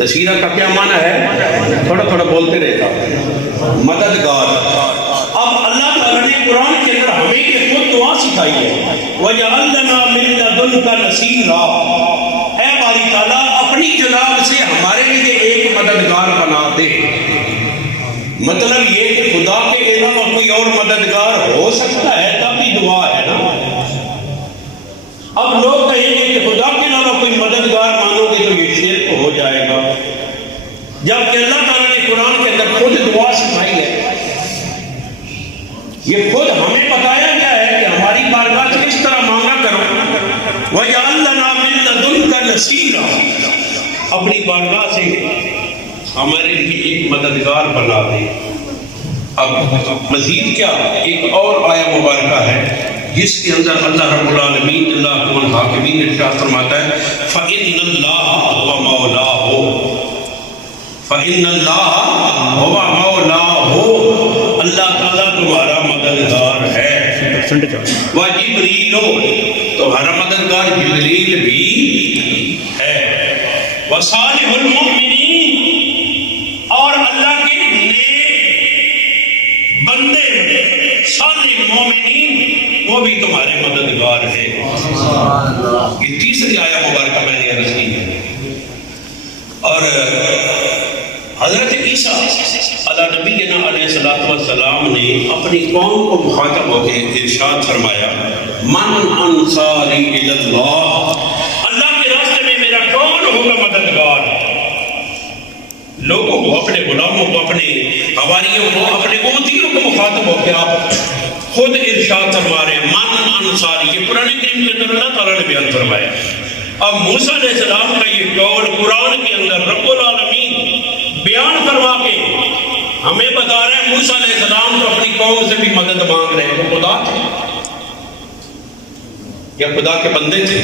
نصیرہ کا کیا معنی ہے؟ تھوڑا تھوڑا بولتے رہتا مددگار۔ اب اللہ تعالیٰ نے قرآن کے اندر ہمیں یہ خود دعا سکھائی ہے، وَجَعَلْ لَنَا مِن لَّدُنْكَ نَصِيرًا، اے باری تعالیٰ اپنی جناب سے ہمارے لیے ایک مددگار بنا دے۔ مطلب یہ کہ خدا کے علاوہ کوئی اور مددگار ہو سکتا ہے تب بھی دعا ہے نا۔ اب لوگ کہیں گے کہ خدا کے علاوہ کوئی مددگار مانو گے تو یہ شرک ہو جائے گا، جبکہ اللہ تعالیٰ نے قرآن کے اندر خود دعا سکھائی ہے، یہ خود ہمیں بتایا گیا ہے کہ ہماری بارگاہ سے کس طرح مانگا کرو۔ وَجَعَلْ لَنَا مِن لَّدُنْكَ نَصِيرًا، اپنی بارگاہ سے ہمارے لیے ایک مددگار بنا دے۔ اب مزید کیا ایک اور آیہ مبارکہ ہے جس کے اندر اللہ رب العالمین اللہ حکم الحاکمین ارشاد فرماتا ہے فَإِنَّ اللَّهَ هُوَ مَوْلَاهُ، فَإِنَّ اللَّهَ هُوَ مَوْلَاهُ، اللہ تعالیٰ تمہارا مددگار ہے۔ وَجِبْرِيلُ، تمہارا مددگار جبریل بھی ہے۔ وَصَالِحُ الْمُؤْمِنِينَ، اور اللہ کے نیک بندے صالح مومنین وہ بھی تمہارے مددگار ہیں۔ یہ تیسری آیہ مبارکہ میں نے عرض کی ہے۔ اور حضرت عیسیٰ علیہ نبینا علیہ السلام نے اپنی قوم کو مخاطب ہو کے ارشاد فرمایا من انصاری الی اللہ، اللہ کے راستے میں میرا کون ہوگا مددگار؟ لوگوں کو، اپنے غلاموں کو، اپنے حواریوں کو، اپنے امتیوں کو مخاطب ہو کے آپ خود ارشاد فرما رہے ہیں من انصاری، یہ قرآن کریم کے اندر اللہ تعالیٰ نے بیان فرمایا۔ اب موسیٰ علیہ السلام کا یہ قول قرآن کے اندر رب العالمین بیان فرما کے ہمیں بتا رہے ہیں موسیٰ علیہ السلام تو اپنی قوم سے بھی مدد مانگ رہے ہیں، وہ خدا تھے یا خدا کے بندے تھے؟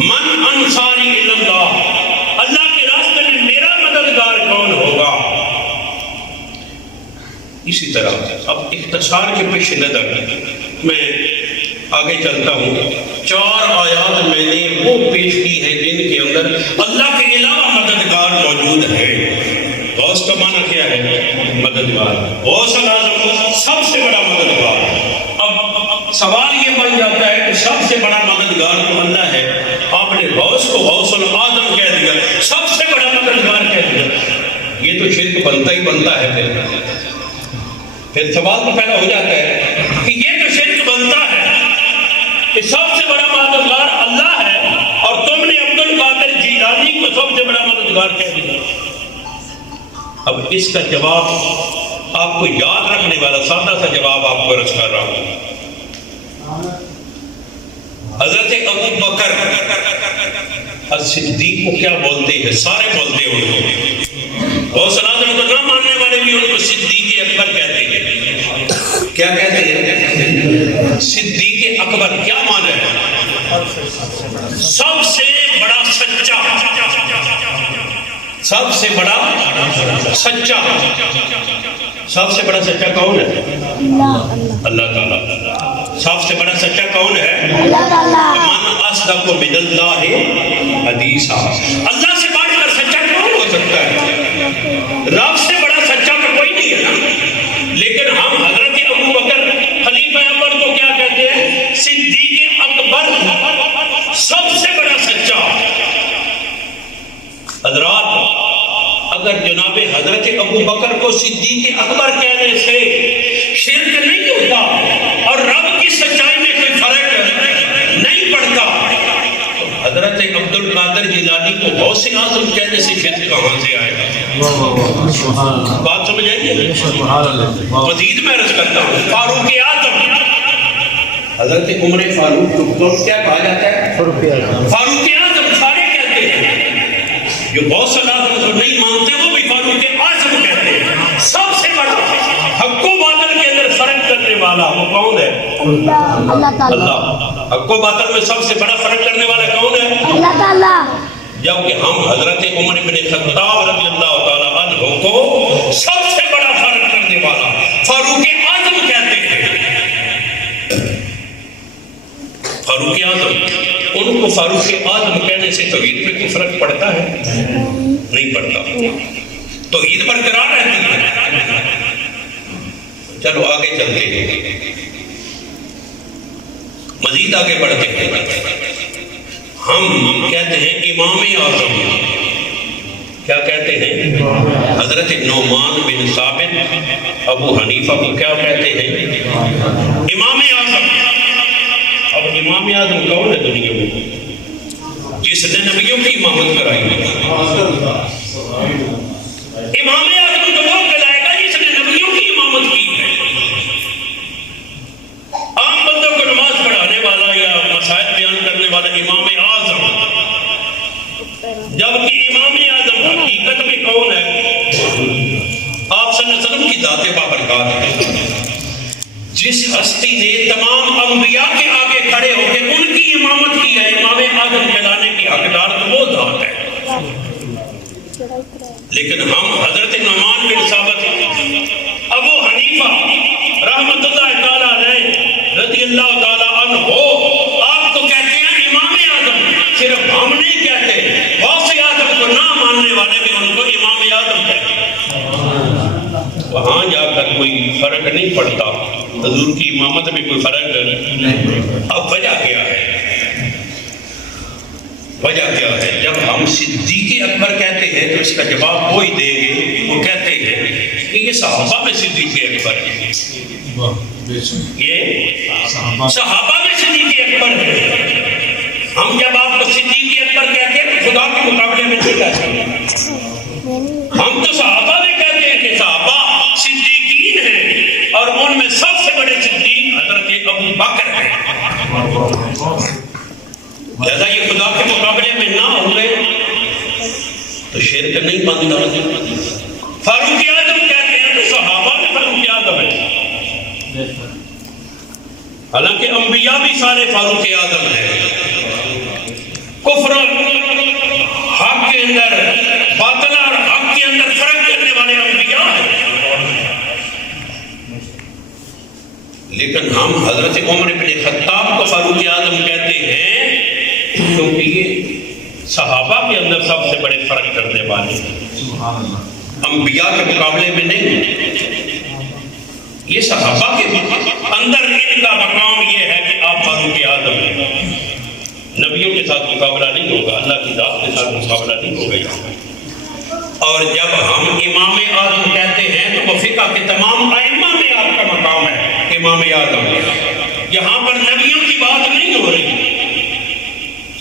من انصاری الی اللہ، اللہ کے راستے میں میرا مددگار کون ہوگا؟ اسی طرح اب اختصار کے پیش نظر میں آگے چلتا ہوں۔ 4 آیات میں نے وہ پیش کی ہے جن کے اندر اللہ کے علاوہ مددگار موجود ہے۔ غوث کا معنی کیا ہے؟ مددگار، غوث اعظم سب سے بڑا مددگار۔ اب سوال یہ بن جاتا ہے کہ سب سے بڑا مددگار تو اللہ ہے، آپ نے غوث کو غوث الاعظم کہہ دیا، سب سے بڑا مددگار کہہ دیا، یہ تو شرک بنتا ہی بنتا ہے۔ پھر سوال تو پیدا ہو جاتا ہے کہ یہ تو شرک بنتا ہے کہ سب سے بڑا مددگار اللہ ہے اور تم نے عبد القادر جیلانی کو سب سے بڑا مددگار کہہ دیا۔ اب اس کا جواب آپ کو یاد رکھنے والا سادہ سا جواب آپ کو عرض کر رہا ہوں۔ حضرت ابو بکر الصدیق کو کیا بولتے ہیں؟ سارے بولتے ہیں ان کو، اور سلام کو نہ ماننے والے بھی ان کو صدیق اکبر کہتے ہیں۔ کیا کہتے ہیں؟ صدیق اکبر کیا معنی ہے؟ سب سے بڑا سچا، سب سے بڑا سچا۔ سب سے بڑا سچا کون ہے؟ اللہ تعالیٰ۔ سب سے بڑا سچا کون ہے؟ من اصدق من اللہ حدیثا، اللہ سے بڑھ کر سچا کون ہو سکتا ہے؟ رب سے بڑا سچا تو کوئی نہیں ہے نا۔ لیکن ہم حضرت ابو بکر خلیفہ اکبر کو کیا کہتے ہیں؟ صدیق اکبر، سب سے بڑا سچا۔ حضرات اگر جناب حضرت ابو بکر کو صدیق اکبر کہنے سے شرک نہیں ہوتا اور رب کی سچائی میں کوئی فرق نہیں پڑتا تو حضرت عبد القادر جیلانی کو غوث اعظم کہنے سے شرک کہاں سے آئے گا؟ بات سمجھ آئیے؟ مزید میں عرض کرتا ہوں، فاروق اعظم، حضرت عمر فاروق کو کیا کہا جاتا ہے؟ فاروق اعظم سارے کہتے ہیں، جو غوث اعظم کو نہیں مانتے وہ بھی فاروق اعظم کہتے ہیں۔ سب سے بڑا حق و باطل کے اندر فرق کرنے والا وہ کون ہے؟ اللہ۔ حق و باطل میں سب سے بڑا فرق کرنے والا کون ہے؟ اللہ تعالیٰ۔ جبکہ ہم حضرت عمر بن خطاب رضی اللہ تعالیٰ عنہ کو سب سے بڑا فرق کرنے والا فاروق اعظم کہتے ہیں۔ فاروق اعظم، ان کو فاروق اعظم کہنے سے توحید میں کوئی فرق پڑتا ہے؟ نہیں پڑتا. تو عید برقرار رہتی ہے. چلو آگے چلتے ہیں, مزید آگے بڑھتے ہیں. ہم کہتے ہیں امام اعظم, کیا کہتے ہیں؟ حضرت نعمان بن ثابت ابو حنیفہ کو کیا کہتے ہیں؟ امام اعظم. اب امام اعظم کون ہے دنیا میں؟ جس نے نبیوں کی امامت کرائی ہے. امام اعظم تو وہ کہلائے گا جس نے نبیوں کی امامت کی ہے. عام بندوں کو نماز پڑھانے والا یا مسائل بیان کرنے والا امام اعظم, جبکہ امام اعظم حقیقت میں کون ہے؟ آپ صلی اللہ علیہ وسلم کی ذات بابرکات ہے. جس ہستی نے تمام انبیاء کے آگے کھڑے ہو کے ان کی امامت کی ہے, امام اعظم کہلانے کی حقدار تو وہ ذات ہے. لیکن ہم حضرت نعمان بن ثابت ابو حنیفہ رحمۃ اللہ تعالیٰ علیہ رضی اللہ تعالیٰ عنہ آپ کو کہتے ہیں امام اعظم. صرف ہم نہیں کہتے, غوث اعظم کو نہ ماننے والے بھی ان کو امام اعظم کہتے ہیں. وہاں جا کر کوئی فرق نہیں پڑتا, حضور کی امامت میں کوئی فرق نہیں. اب وجہ کیا ہے؟ وجہ کیا ہے؟ جب ہم صدیق اکبر کہتے ہیں تو اس کا جواب وہی دیں گے. وہ کہتے ہیں کہ یہ صحابہ میں صدیق اکبر ہے, یہ صحابہ میں صدیق اکبر ہے. ہم جب آپ کو صدیق اکبر کہتے ہیں تو خدا کے مقابلے میں نہیں کہتے. ہم تو صحابہ میں کہتے ہیں کہ صحابہ صدیقین ہیں اور ان میں سب سے بڑے صدیق حضرت ابو بکر ہیں. لہذا یہ خدا کے مقابلے میں نہ ہوئے تو شرک نہیں بنتا. فاروق اعظم کہتے ہیں تو صحابہ میں فاروق اعظم ہے, حالانکہ انبیاء بھی سارے فاروق اعظم ہیں. کفر حق کے اندر, باطل اور حق کے اندر فرق کرنے والے انبیاء ہیں. لیکن ہم حضرت عمر بن خطاب کو فاروق اعظم کہتے ہیں کیونکہ یہ صحابہ کے اندر سب سے بڑے فرق کرنے والے ہیں, انبیاء کے مقابلے میں نہیں. یہ صحابہ کے اندر ان کا مقام یہ ہے کہ آپ فاروق اعظم ہیں. نبیوں کے ساتھ مقابلہ نہیں ہوگا, اللہ کی ذات کے ساتھ مقابلہ نہیں ہوگا. اور جب ہم امام اعظم کہتے ہیں تو وہ فقہ کے تمام ائمہ میں آپ کا مقام ہے امام اعظم. یہاں پر نبیوں کی بات نہیں ہو رہی,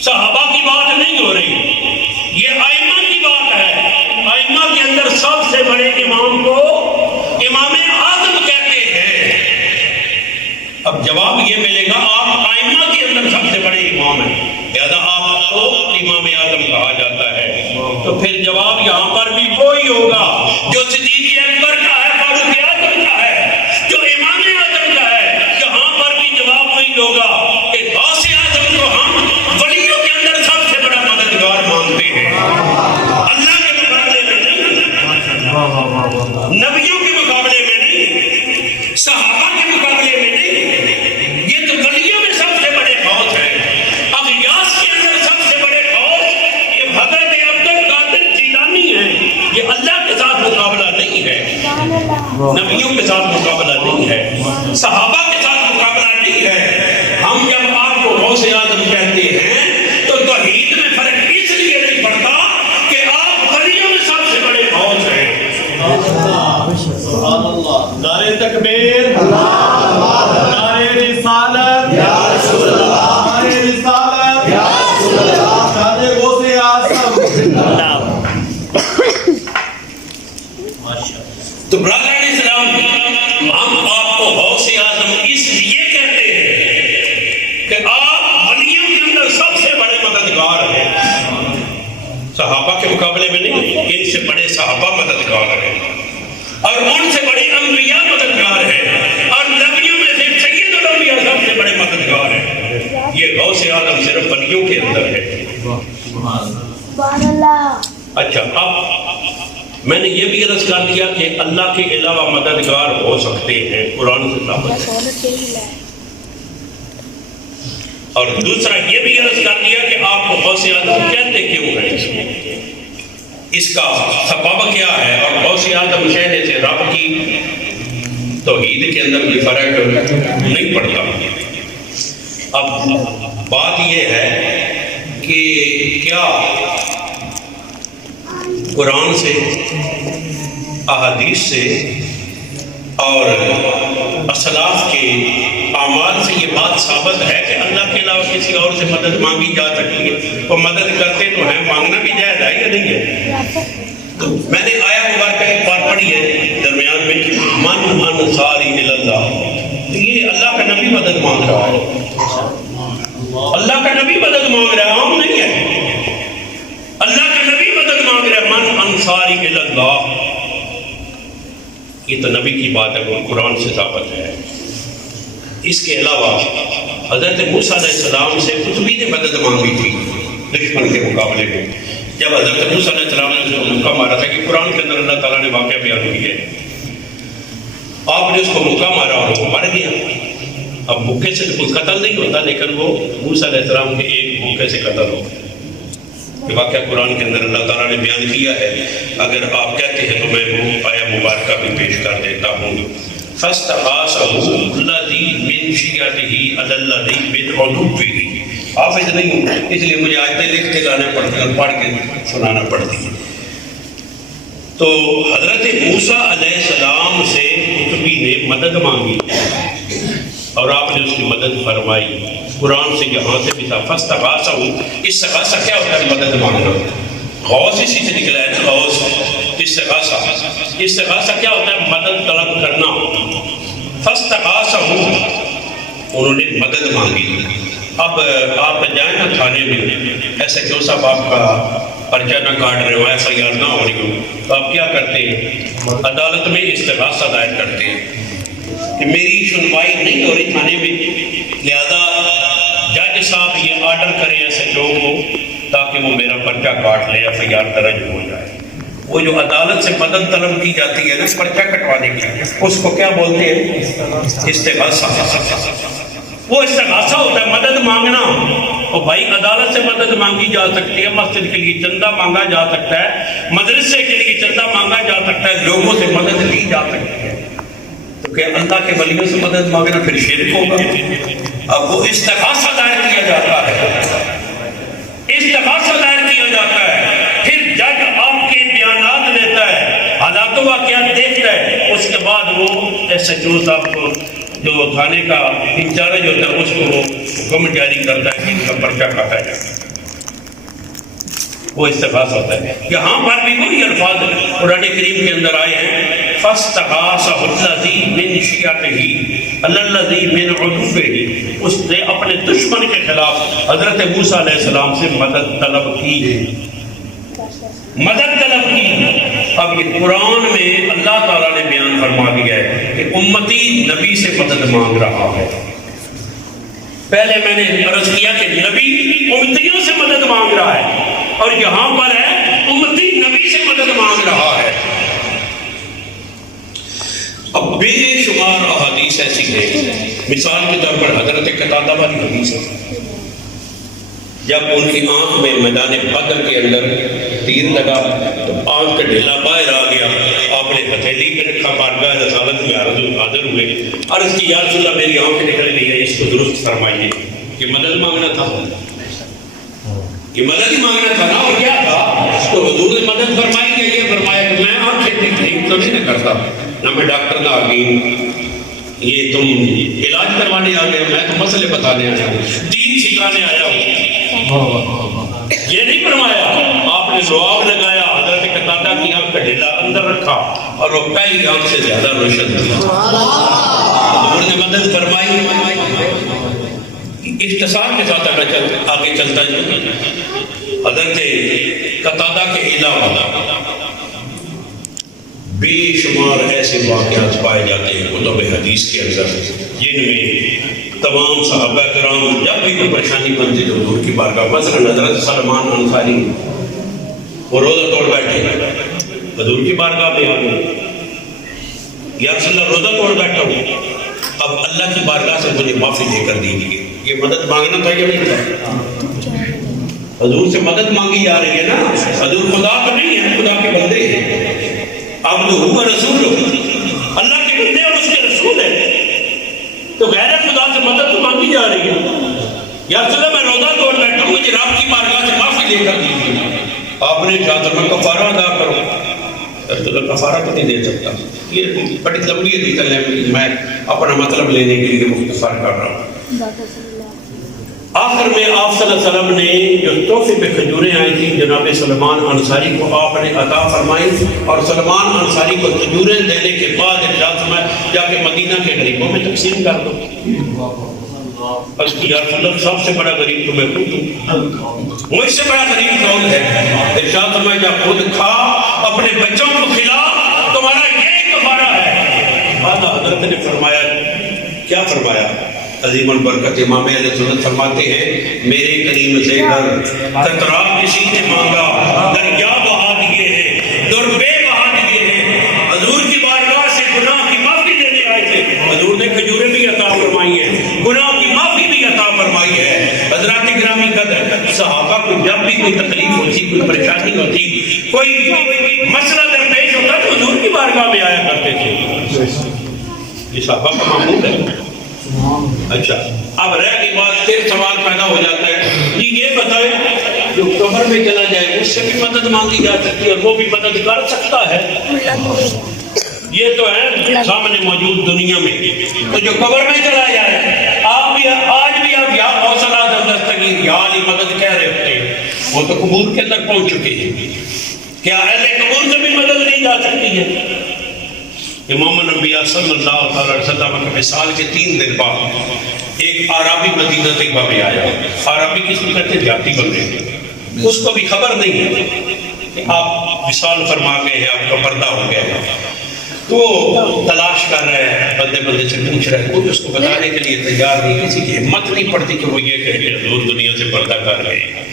صحابہ کی بات نہیں ہو رہی, یہ ائمہ کی بات ہے. ائمہ کے اندر سب سے بڑے امام کو امام اعظم کہتے ہیں. اب جواب یہ ملے گا آپ ائمہ کے اندر سب سے بڑے امام ہیں, لہذا آپ کو امام اعظم کہا جاتا ہے. تو پھر جواب یہاں پر بھی وہی ہوگا جو صدیق اکبر کا ہے, فاروق اعظم کا ہے, جو امام اعظم کا ہے. یہاں پر بھی جواب وہی ہوگا کہ غوث اعظم کو ہم ولیوں کے اندر سب سے بڑا مددگار مانتے ہیں, اللہ کے مقابلے میں نہیں, نبیوں کے مقابلے میں نہیں, صحابہ کے مقابلے میں نہیں. یہ تو ولیوں میں سب سے بڑے غوث ہیں. اغیاث کے اندر سب سے بڑے غوث یہ حضرت عبد القادر جیلانی ہیں. یہ اللہ کے ساتھ مقابلہ نہیں ہے, نبیوں کے ساتھ مقابلہ نہیں ہے, صحابہ کے ساتھ مقابلہ نہیں ہے. ہم جب آپ کو غوث اعظم کہتے ہیں تو توحید میں فرق اس لیے نہیں پڑتا کہ آپ ولیوں میں سب سے بڑے غوث ہیں. سبحان اللہ, نعرہ تکبیر, نعرہ رسالت, یا رسول اللہ, نعرہ رسالت, یا رسول اللہ, نعرہ غوث اعظم زندہ باد. تو برادران اسلام, ہم آپ کو غوث اعظم اس لیے کہتے ہیں کہ آپ ولیوں کے اندر سب سے بڑے مددگار ہیں, صحابہ کے مقابلے میں نہیں. ان سے بڑے صحابہ مددگار ہیں اور ان سے بڑے انبیاء مددگار ہیں, اور نبیوں میں سے سید الانبیاء سب سے بڑے مددگار ہیں. یہ غوث اعظم صرف ولیوں کے اندر ہے. سبحان اللہ. اچھا, اب میں نے یہ بھی عرض کر دیا کہ اللہ کے علاوہ مددگار ہو سکتے ہیں, قرآن سے ثابت ہے. اور دوسرا یہ بھی عرض کر دیا کہ آپ کو غوث اعظم کہتے کیوں ہیں. اس کا سبب کیا ہے، اور غوث اعظم کہنے سے رب کی توحید کے اندر یہ فرق نہیں پڑتا۔ اب بات یہ ہے کہ کیا قرآن سے، احادیث سے اور اسلاف کے اعمال سے یہ بات ثابت ہے کہ اللہ کے علاوہ کسی اور سے مدد مانگی جا سکتی ہے؟ وہ مدد کرتے تو ہیں، مانگنا بھی جائز ہے یا نہیں ہے؟ تو میں نے آیا مبارکہ ایک بار پڑھی ہے درمیان میں کہ من انصاری اللہ، تو یہ اللہ کا نبی مدد مانگ رہا ہے، اللہ کا نبی مدد مانگ رہا ہے، عام نہیں ہے، اللہ کا نبی مدد مانگ رہا ہے، من انصاری اللہ، یہ تو نبی کی بات ہے، وہ قرآن سے ثابت ہے۔ اس کے علاوہ حضرت موسیٰ علیہ السلام سے قطبی نے مدد مانگی تھی دشمن کے مقابلے میں، جب حضرت موسیٰ علیہ السلام نے اس کو مکہ مارا تھا، کہ قرآن کے اندر اللہ تعالیٰ نے واقعہ بیان کی ہے، آپ نے اس کو مکہ مارا اور وہ مر گیا۔ اب مکے سے تو کوئی قتل نہیں ہوتا، لیکن وہ موسیٰ علیہ السلام کے ایک مکے سے قتل ہو گیا۔ یہ واقعہ قرآن کے اندر اللہ تعالیٰ نے بیان کیا ہے، اگر آپ کہتے ہیں تو میں وہ آیا مبارکہ بھی پیش کر دیتا ہوں۔ فَاسْتَغَاثَهُ الَّذِي مِنْ شِيَعَتِهِ عَلَى الَّذِي مِنْ عَدُوِّهِ۔ حافظ نہیں ہوں اس لیے مجھے آیتیں لکھ کے لانے پڑتی ہیں اور پڑھ کے سنانا پڑتی ہے۔ تو حضرت موسیٰ علیہ السلام سے قطبی نے مدد مانگی اور آپ نے اس کی مدد فرمائی۔ قرآن سے یہاں سے بھی تھا فَاسْتَغَاثَهُ، استغاثہ کیا ہوتا ہے؟ مدد مانگنا۔ غوث اسی سے نکلا ہے، غوث استغاثہ، استغاثہ کیا ہوتا ہے؟ مدد طلب کرنا۔ فَاسْتَغَاثَهُ، انہوں نے مدد مانگی۔ اب آپ جائیں نا تھانے میں، ایسے کیوں صاحب آپ کا پرچہ نہ کاٹ رہے ہو، ایسا یار نہ ہو رہی ہو، تو آپ کیا کرتے ہیں؟ عدالت میں استغاثہ دائر کرتے ہیں کہ میری سنوائی نہیں ہو رہی تھانے میں، لہذا جج صاحب یہ آرڈر کریں ایسے لوگوں کو تاکہ وہ میرا پرچہ کاٹ لے، ایف آئی آر درج ہو جائے۔ وہ جو عدالت سے مدد طلب کی جاتی ہے نا پرچہ کٹوانے کی، اس کو کیا بولتے ہیں؟ استغاثہ۔ وہ استغاثہ ہوتا ہے مدد مانگنا۔ اور بھائی عدالت سے مدد مانگی جا سکتی ہے، مسجد کے لیے چندہ مانگا جا سکتا ہے، مدرسے کے لیے چندہ مانگا جا سکتا ہے، لوگوں سے مدد لی جا سکتی ہے، تو کہ اللہ کے ولیوں سے مدد مانگنا پھر شرک ہوگا؟ اب وہ استغاثہ دائر کیا جاتا ہے، استغاثہ دائر کیا جاتا ہے، پھر جج آپ کے بیانات لیتا ہے، حالات و واقعات دیکھتا ہے، اس کے بعد وہ ایس ایچ او صاحب کو جو تھانے کا انچارج ہوتا ہے اس کو وہ حکم جاری کرتا ہے کہ ان کا پرچہ کاٹا جائے، وہ استغاثہ ہوتا ہے۔ یہاں پر بھی وہی الفاظ قرآن کریم کے اندر آئے ہیں، فَاسْتَغَاثَهُ الَّذِي مِنْ شِيَعَتِهِ عَلَى الَّذِي مِنْ عَدُوِّهِ، اس نے اپنے دشمن کے خلاف حضرت موسیٰ علیہ السلام سے مدد طلب کی، مدد طلب کی۔ اب یہ قرآن میں اللہ تعالیٰ نے بیان فرما دیا ہے کہ امتی نبی سے مدد مانگ رہا ہے۔ پہلے میں نے عرض کیا کہ نبی امتیوں سے مدد مانگ رہا ہے، اور یہاں پر ہے امتی نبی سے مدد مانگ رہا ہے۔ اب بے شمار احادیث ایسی ہیں، مثال کے طور پر حضرت قتادہ والی حدیث ہے، جب ان کی آنکھ میں میدان بدر کے اندر تیر لگا تو آنکھ کا ڈھیلا باہر آ گیا، آپ نے ہتھیلی پہ رکھا، بارگاہ رسالت میں حاضر ہوئے، عرض کی یا رسول اللہ میری آنکھ نکل رہی ہے، اس کو درست فرمائیے۔ یہ مدد مانگنا تھا، یہ مدد ہی مانگنا تھا نا، اور کیا تھا؟ تو حضور نے مدد فرمائی کہ یہ فرمایا کہ میں آنکھیں ٹھیک تو نہیں نہ کرتا، نہ میں ڈاکٹر نہ حکیم، یہ تم علاج کروانے آ گئے، میں تو مسئلے بتانے آیا ہوں، دین سکھانے آیا ہوں، یہ نہیں فرمایا۔ آپ نے لعاب لگایا، حضرت قتادہ کی آنکھ کا ڈھیلا اندر رکھا اور وہ پہلی آنکھ سے زیادہ روشن تھی، حضور نے مدد فرمائی۔ اختصار کے ساتھ آگے چلتا ہے، حضرت قتادہ کے علاوہ بے شمار ایسے واقعات پائے جاتے ہیں کتب حدیث کے اندر، جن میں تمام صحابہ کرام جب بھی کوئی پریشانی بنتی تو حضور کی بارگاہ، مثلا حضرت سلمان انصاری وہ روزہ توڑ بیٹھے، حضور کی بارگاہ میں آ گئے، یا رسول اللہ روزہ توڑ بیٹھا ہوں، اب اللہ کی بارگاہ سے مجھے معافی دے کر دیجیے۔ یہ مدد مانگنا تھا یا نہیں تھا؟ حضور سے مدد مانگی جا رہی ہے نا. حضور خدا تو نہیں ہے, خدا کے بندے ہیں. آپ تو ہوا رسول ہو, اللہ کے بندے اور اس کے رسول ہیں, تو غیر خدا سے مدد تو مانگی جا رہی ہے. یا رسول اللہ میں روزہ توڑ بیٹھا ہوں, مجھے رب کی بارگاہ سے معافی لے کر دیجیے. آپ نے کہا تو میں کفارہ ادا کروں. رسول اللہ کفارہ تو نہیں دے سکتا. یہ بڑی لمبی حدیث ہے, میں اپنا مطلب لینے کے لیے مختصر کر رہا ہوں. آخر میں آپ صلی اللہ علیہ وسلم نے جو تحفے پہ کھجوریں آئی تھیں جناب سلمان انصاری کو آپ نے عطا فرمائی, اور سلمان انصاری کو کھجوریں دینے کے بعد ارشاد فرمایا جا کے مدینہ کے غریبوں میں تقسیم کر دو. یا رسول اللہ سب سے بڑا غریب تو میں خود ہوں, مجھ سے بڑا غریب کون ہے؟ ارشاد فرمایا جا خود کھا, اپنے بچوں کو کھلا, تمہارا یہ کفارہ ہے. حضرت نے فرمایا, کیا فرمایا؟ عظیم البرکت امام اہل سنت فرماتے ہیں میرے کریم سے گھر قطرہ کسی نے مانگا, دریا بہا دیے ہیں, دربے بہا دیے ہیں. حضور کی بارگاہ سے گناہ کی معافی لینے آئے تھے, حضور نے کھجوریں بھی عطا فرمائی ہیں, گناہ کی معافی بھی عطا فرمائی ہے. حضرات گرامی قدر, صحابہ کو جب بھی کوئی تکلیف ہوتی, کوئی پریشانی ہوتی, کوئی مسئلہ درپیش ہوتا تو حضور کی بارگاہ میں آیا کرتے تھے. یہ صحابہ کا معمول ہے. اچھا, اب رہ کی بات, پھر سوال پیدا ہو جاتا ہے جی یہ بتائیں جو قبر میں چلا جائے اس سے بھی مدد مانگی جا سکتی ہے اور وہ بھی مدد کر سکتا ہے؟ یہ تو ہے سامنے موجود دنیا میں. تو جو قبر میں چلا جائے, آپ بھی آج بھی آپ یا حوصلہ دستگیر یا علی مدد کہہ رہے ہوتے ہیں, وہ تو قبور کے اندر پہنچ چکے ہیں. کیا اہل قبور سے بھی مدد نہیں جا سکتی ہے؟ امام الانبیاء صلی اللہ علیہ وسلم کے وصال کے 3 دن بعد ایک عربی مدینہ طیبہ میں آیا. عربی کس کو کہتے ہیں؟ جاتی بندے. اس کو بھی خبر نہیں ہے کہ آپ وصال فرما گئے ہیں, آپ کا پردہ ہو گیا ہے. تو تلاش کر رہے ہیں, بندے بندے سے پوچھ رہے ہیں, کوئی اس کو بتانے کے لیے تیار نہیں, کسی کی ہمت نہیں پڑتی کہ وہ یہ کہے کہ حضور دنیا سے پردہ کر رہے ہیں.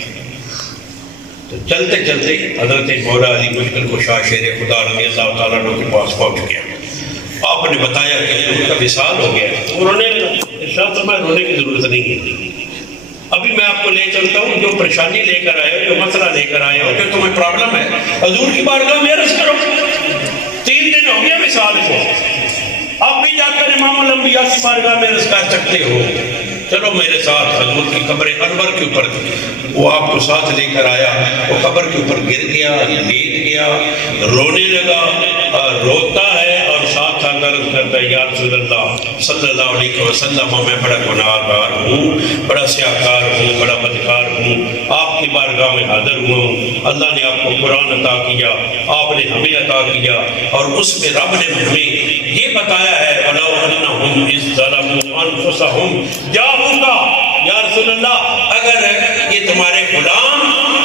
تو چلتے چلتے حضرت مولا علی مشکل کشا شیر خدا رضی اللہ تعالیٰ عنہ کے پاس پہنچ گیا. آپ نے بتایا کہ ان کا وصال ہو گیا. رونے ارشاد فرمایا رونے کی ضرورت نہیں ہے, ابھی میں آپ کو لے چلتا ہوں. جو پریشانی لے کر آئے ہو, جو مسئلہ لے کر آئے ہو, جو تمہیں پرابلم ہے, حضور کی بارگاہ میں عرض کرو. 3 دن ہو گیا وصال کو, اب بھی جا کر امام الانبیاء کی بارگاہ میں عرض کر سکتے ہو. چلو میرے ساتھ. حضور کی قبر انور کے اوپر وہ آپ کو ساتھ لے کر آیا. وہ قبر کے اوپر گر گیا, لیٹ گیا, رونے لگا, روتا ہے اور ساتھ عرض کرتا ہے یا رسول اللہ صلی اللہ علیہ وسلم میں بڑا گناہگار ہوں, بڑا سیاہکار ہوں, بڑا بدکار ہوں, آپ کی بارگاہ میں حاضر ہوا ہوں. اللہ نے آپ کو قرآن عطا کیا, آپ نے ہمیں عطا کیا, اور اس میں رب نے ہمیں یہ بتایا ہے وَلَوْ أَنَّهُمْ إِذْ ظَلَمُوا أَنفُسَهُمْ جَاءُوكَ. یا رسول اللہ اگر یہ تمہارے غلام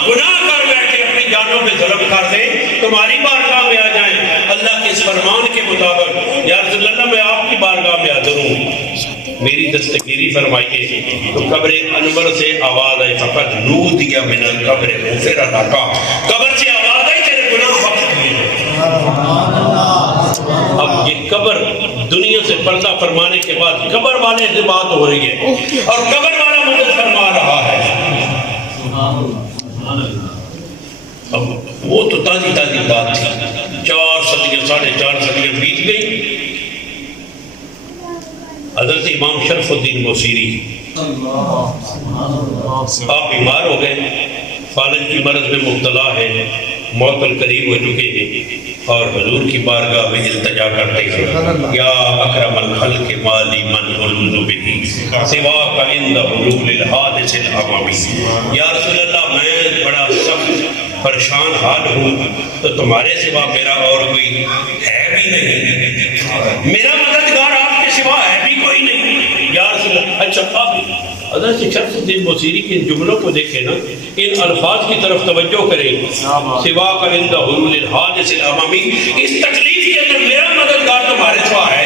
گناہ کر بیٹھے, اپنی جانوں پہ ظلم کر دیں, تمہاری بارگاہ میں آ جائیں اللہ کے اس فرمان کے مطابق, یا رسول اللہ میں آپ کی بارگاہ میں حاضر ہوں, میری دستگیری فرمائیے. تو قبر انور سے آواز آئی فقط نودی من القبر غفر لک, قبر سے آواز آئی تیرے گناہ بخش دیے. اب یہ قبر دنیا سے پردہ فرمانے کے بعد قبر والے سے بات ہو رہی ہے, اور قبر والا مدد فرما رہا ہے. اب وہ تو تازی بات تھی. 4 صدیاں 4.5 صدیاں بیت گئی. حضرت امام شرف الدین بصیری آپ بیمار ہو گئے, فالج کی مرض میں مبتلا ہے, موت القریب ہو چکے ہیں, اور حضور کی بارگاہ میں التجا کرتے ہیں یا اکرم الخلق مالی من علوذ بہ سواک عند حلول الحادث الامامی. یا رسول اللہ میں بڑا سخت پریشان حال ہوں, تو تمہارے سوا میرا اور کوئی ہے بھی نہیں, میرا مددگار آپ کے سوا ہے بھی کوئی نہیں. یا رسول اللہ. اچھا آپ حضرت شرف الدین بصیری کے ان جملوں کو دیکھیں نا, ان الفاظ کی طرف توجہ کریں. سوا کا عند حلول الحادث الامامی, اس تکلیف کے اندر میرا مددگار تمہارے سوا ہے.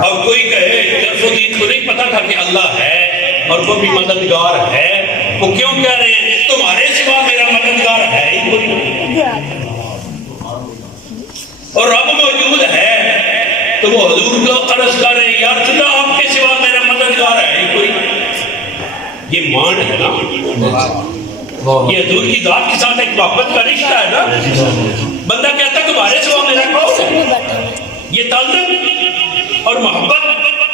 اب کوئی کہے شرف الدین کو نہیں پتا تھا کہ اللہ ہے اور وہ بھی مددگار ہے, وہ کیوں کہہ رہے ہیں تمہارے سوا میرا مددگار ہے ہی کوئی نہیں, اور رب موجود ہے, تو وہ حضور کو عرض کر رہے ہیں یا رسول اللہ آپ کے سوا میرا مددگار ہے ہی کوئی. یہ مان ہے نا، یہ حضور کی ذات کے ساتھ ایک محبت کا رشتہ ہے نا. بندہ کہتا ہے کہ تمہارے سوا میرا کون ہے، یہ تعلق اور محبت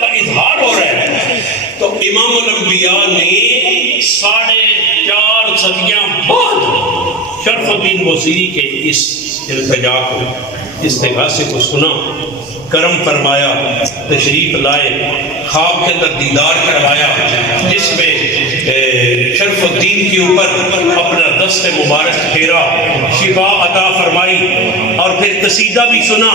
کا اظہار ہو رہا ہے. تو امام الانبیاء نے 4.5 صدیاں بعد شرف الدین بوصیری کے اس التجا کو، استغاثے کو سنا، کرم فرمایا، تشریف لائے، خواب کے اندر دیدار کروایا، جس میں شرف الدین کے اوپر اپنا دست مبارک پھیرا، شفا عطا فرمائی، اور پھر قصیدہ بھی سنا.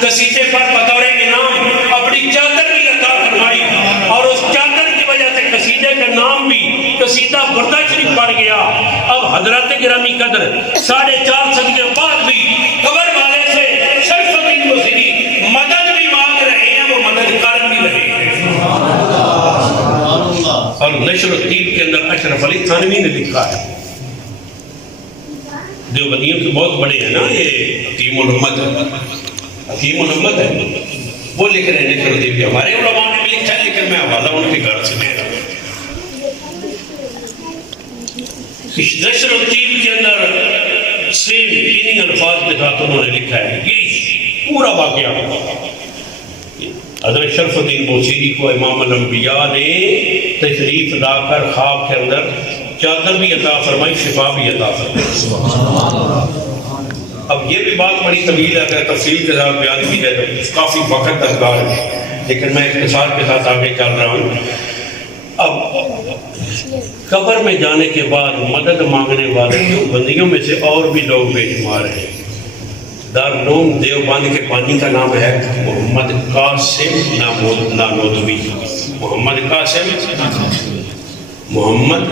قصیدے پر بطور انعام اپنی چادر بھی عطا فرمائی، اور اس چادر کی وجہ سے قصیدے کا نام بھی قصیدہ بردہ شریف پڑ گیا. اب حضرت گرامی قدر 4.5 صدیوں بعد بھی قبر والے سے شرف الدین بوصیری مدد بھی مانگ رہے ہیں، وہ مدد کر بھی رہے ہیں. اور نشر الدین کے اندر اشرف علی تھانوی نے لکھا ہے، دیوبندیوں کے بہت بڑے ہیں نا، یہ حکیم محمد ہے، وہ لکھ رہے ہیں نشر الدین کے. ہمارے علماء نے بھی لکھا ہے، لیکن میں حوالہ ان کے گھر سے دے رہا ہوں. نشر الدین کے اندر سیم میننگ الفاظ کے ساتھ انہوں نے لکھا ہے. یہ پورا واقعہ حضرت شرف الدین بوصیری کو امام الانبیاء نے تشریف لا کر خواب کے اندر چادر بھی عطا فرمائی، شفا بھی عطا فرمائی. اب یہ بھی بات بڑی طویل ہے، اگر تفصیل کے ساتھ بیان کی جائے تو کافی وقت درکار ہے، لیکن میں اختصار کے ساتھ آگے چل رہا ہوں. اب قبر میں جانے کے بعد مدد مانگنے والے بندیوں میں سے اور بھی لوگ بے شمار ہیں. دارالعلوم دیوبند کے بانی کا نام ہے محمد قاسم نانوتوی. محمد قاسم، محمد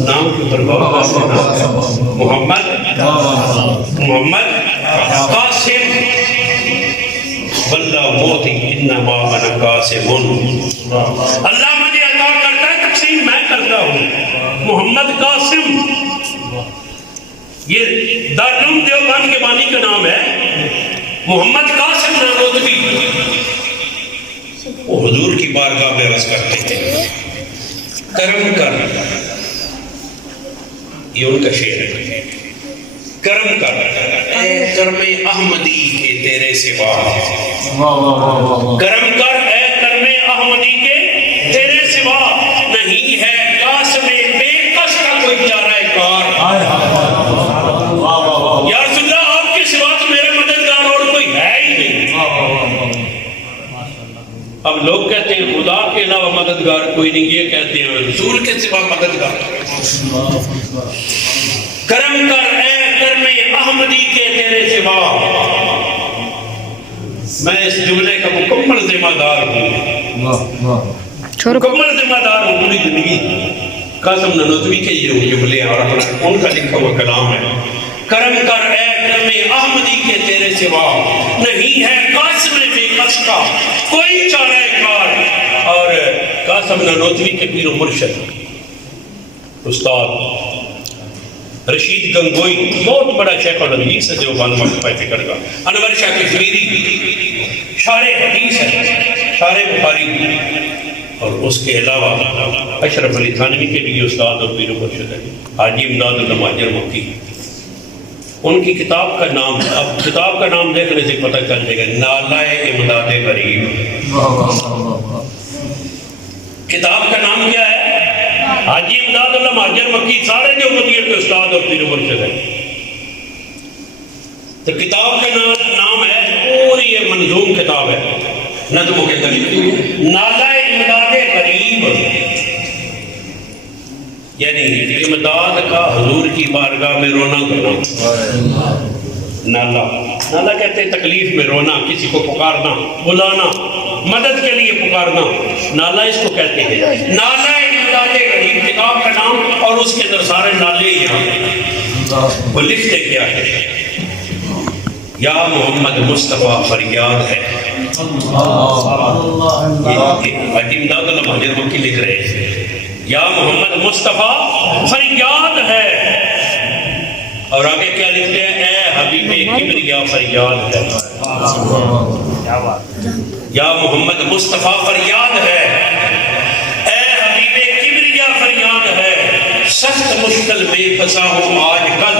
نام کے اوپر غور کرنا، محمد قاسم واللہ موتی انما انا قاسم. اللہ مجھے عطا کرتا ہے، تقسیم میں کرتا ہوں. محمد قاسم، یہ دارالعلوم دیوبند کے بانی کا نام ہے محمد قاسم نانوتوی. وہ حضور کی بارگاہ میں عرض کرتے تھے، کرم کر، یہ ان کا شعر ہے، کرم کر اے کرم احمدی کے تیرے سوا، کرم کر اے کرم احمدی کے تیرے سوا، نہیں ہے قاسم بے کس کا کوئی چارہ کار. یا رسول اللہ آپ کے سوا تو میرے مددگار اور کوئی ہے ہی نہیں. اب لوگ کہتے ہیں خدا کے علاوہ مددگار کوئی نہیں، یہ کہتے ہیں رسول کے سوا مددگار. کرم کر اے کرم احمدی کے تیرے سوا. میں اس جملے کا مکمل ذمہ دار ہوں، مکمل ذمہ دار ہوں پوری زندگی. قاسم نانوتوی کے یہ جملے اور ان کا لکھا ہوا کلام ہے. کرم کر اے کرم احمدی کے تیرے سوا، نہیں ہے قاسم بے کس کا کوئی چارہ کار. اور قاسم نانوتوی کے پیر و مرشد استاد رشید گنگوئی، بہت بڑا شیخ الحدیث ہے دیوبند وقفہ فکر کا. انور شاہ کشمیری شارح حدیث ہے، شارح بخاری. اور اس کے علاوہ اشرف علی تھانوی کے بھی استاد اور پیر و مرشد ہے، حاجی امداد اللہ مہاجر مکی. ان کی کتاب کا نام، اب کتاب کا نام دیکھنے سے پتہ چل جائے گا، نالہ امداد غریب. کتاب کا نام کیا ہے؟ حاجی امداد اللہ مہاجر مکی. سارے جو دیوبندیوں کے استاد اور پیر و مرشد ہیں. تو کتاب کا نام ہے، پوری یہ منظوم کتاب ہے، نظموں کے اندر نالہ امداد غریب، یعنی امداد کا حضور کی بارگاہ میں رونا کرنا. نالہ کہتے ہیں تکلیف میں رونا، کسی کو پکارنا، بلانا، مدد کے لیے پکارنا، نالہ اس کو کہتے ہیں. نالہ امداد غریب کتاب کا نام، اور اس کے اندر سارے نالے ہی ہیں. وہ لکھتے کیا ہے؟ یا محمد مصطفیٰ فریاد ہے. حاجی امداد اللہ مہاجر مکی لکھ رہے ہیں، یا محمد مصطفیٰ فریاد ہے. اور آگے کیا لکھتے ہیں؟ اے حبیب کبریا فریاد ہے. یا محمد مصطفیٰ فریاد ہے، اے حبیب کبریا فریاد سخت مشکل میں پھنسا ہوں آج کل،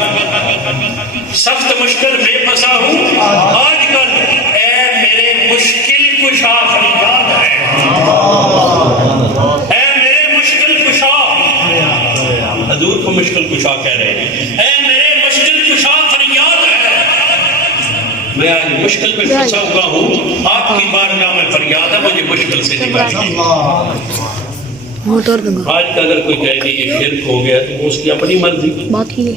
سخت مشکل میں پھنسا ہوں آج کل، اے میرے مشکل کشا فریاد ہے، اے میرے مشکل کشا، حضور کو مشکل کشا کہہ رہے ہیں، اے میرے مشکل کشا فریاد ہے، میں آج مشکل میں پھنسا ہوا ہوں، آپ کی بارگاہ میں فریاد ہے، مجھے مشکل سے نکالیے۔ آج کا اگر کوئی کہے کہ یہ شرک ہو گیا تو اس کی اپنی مرضی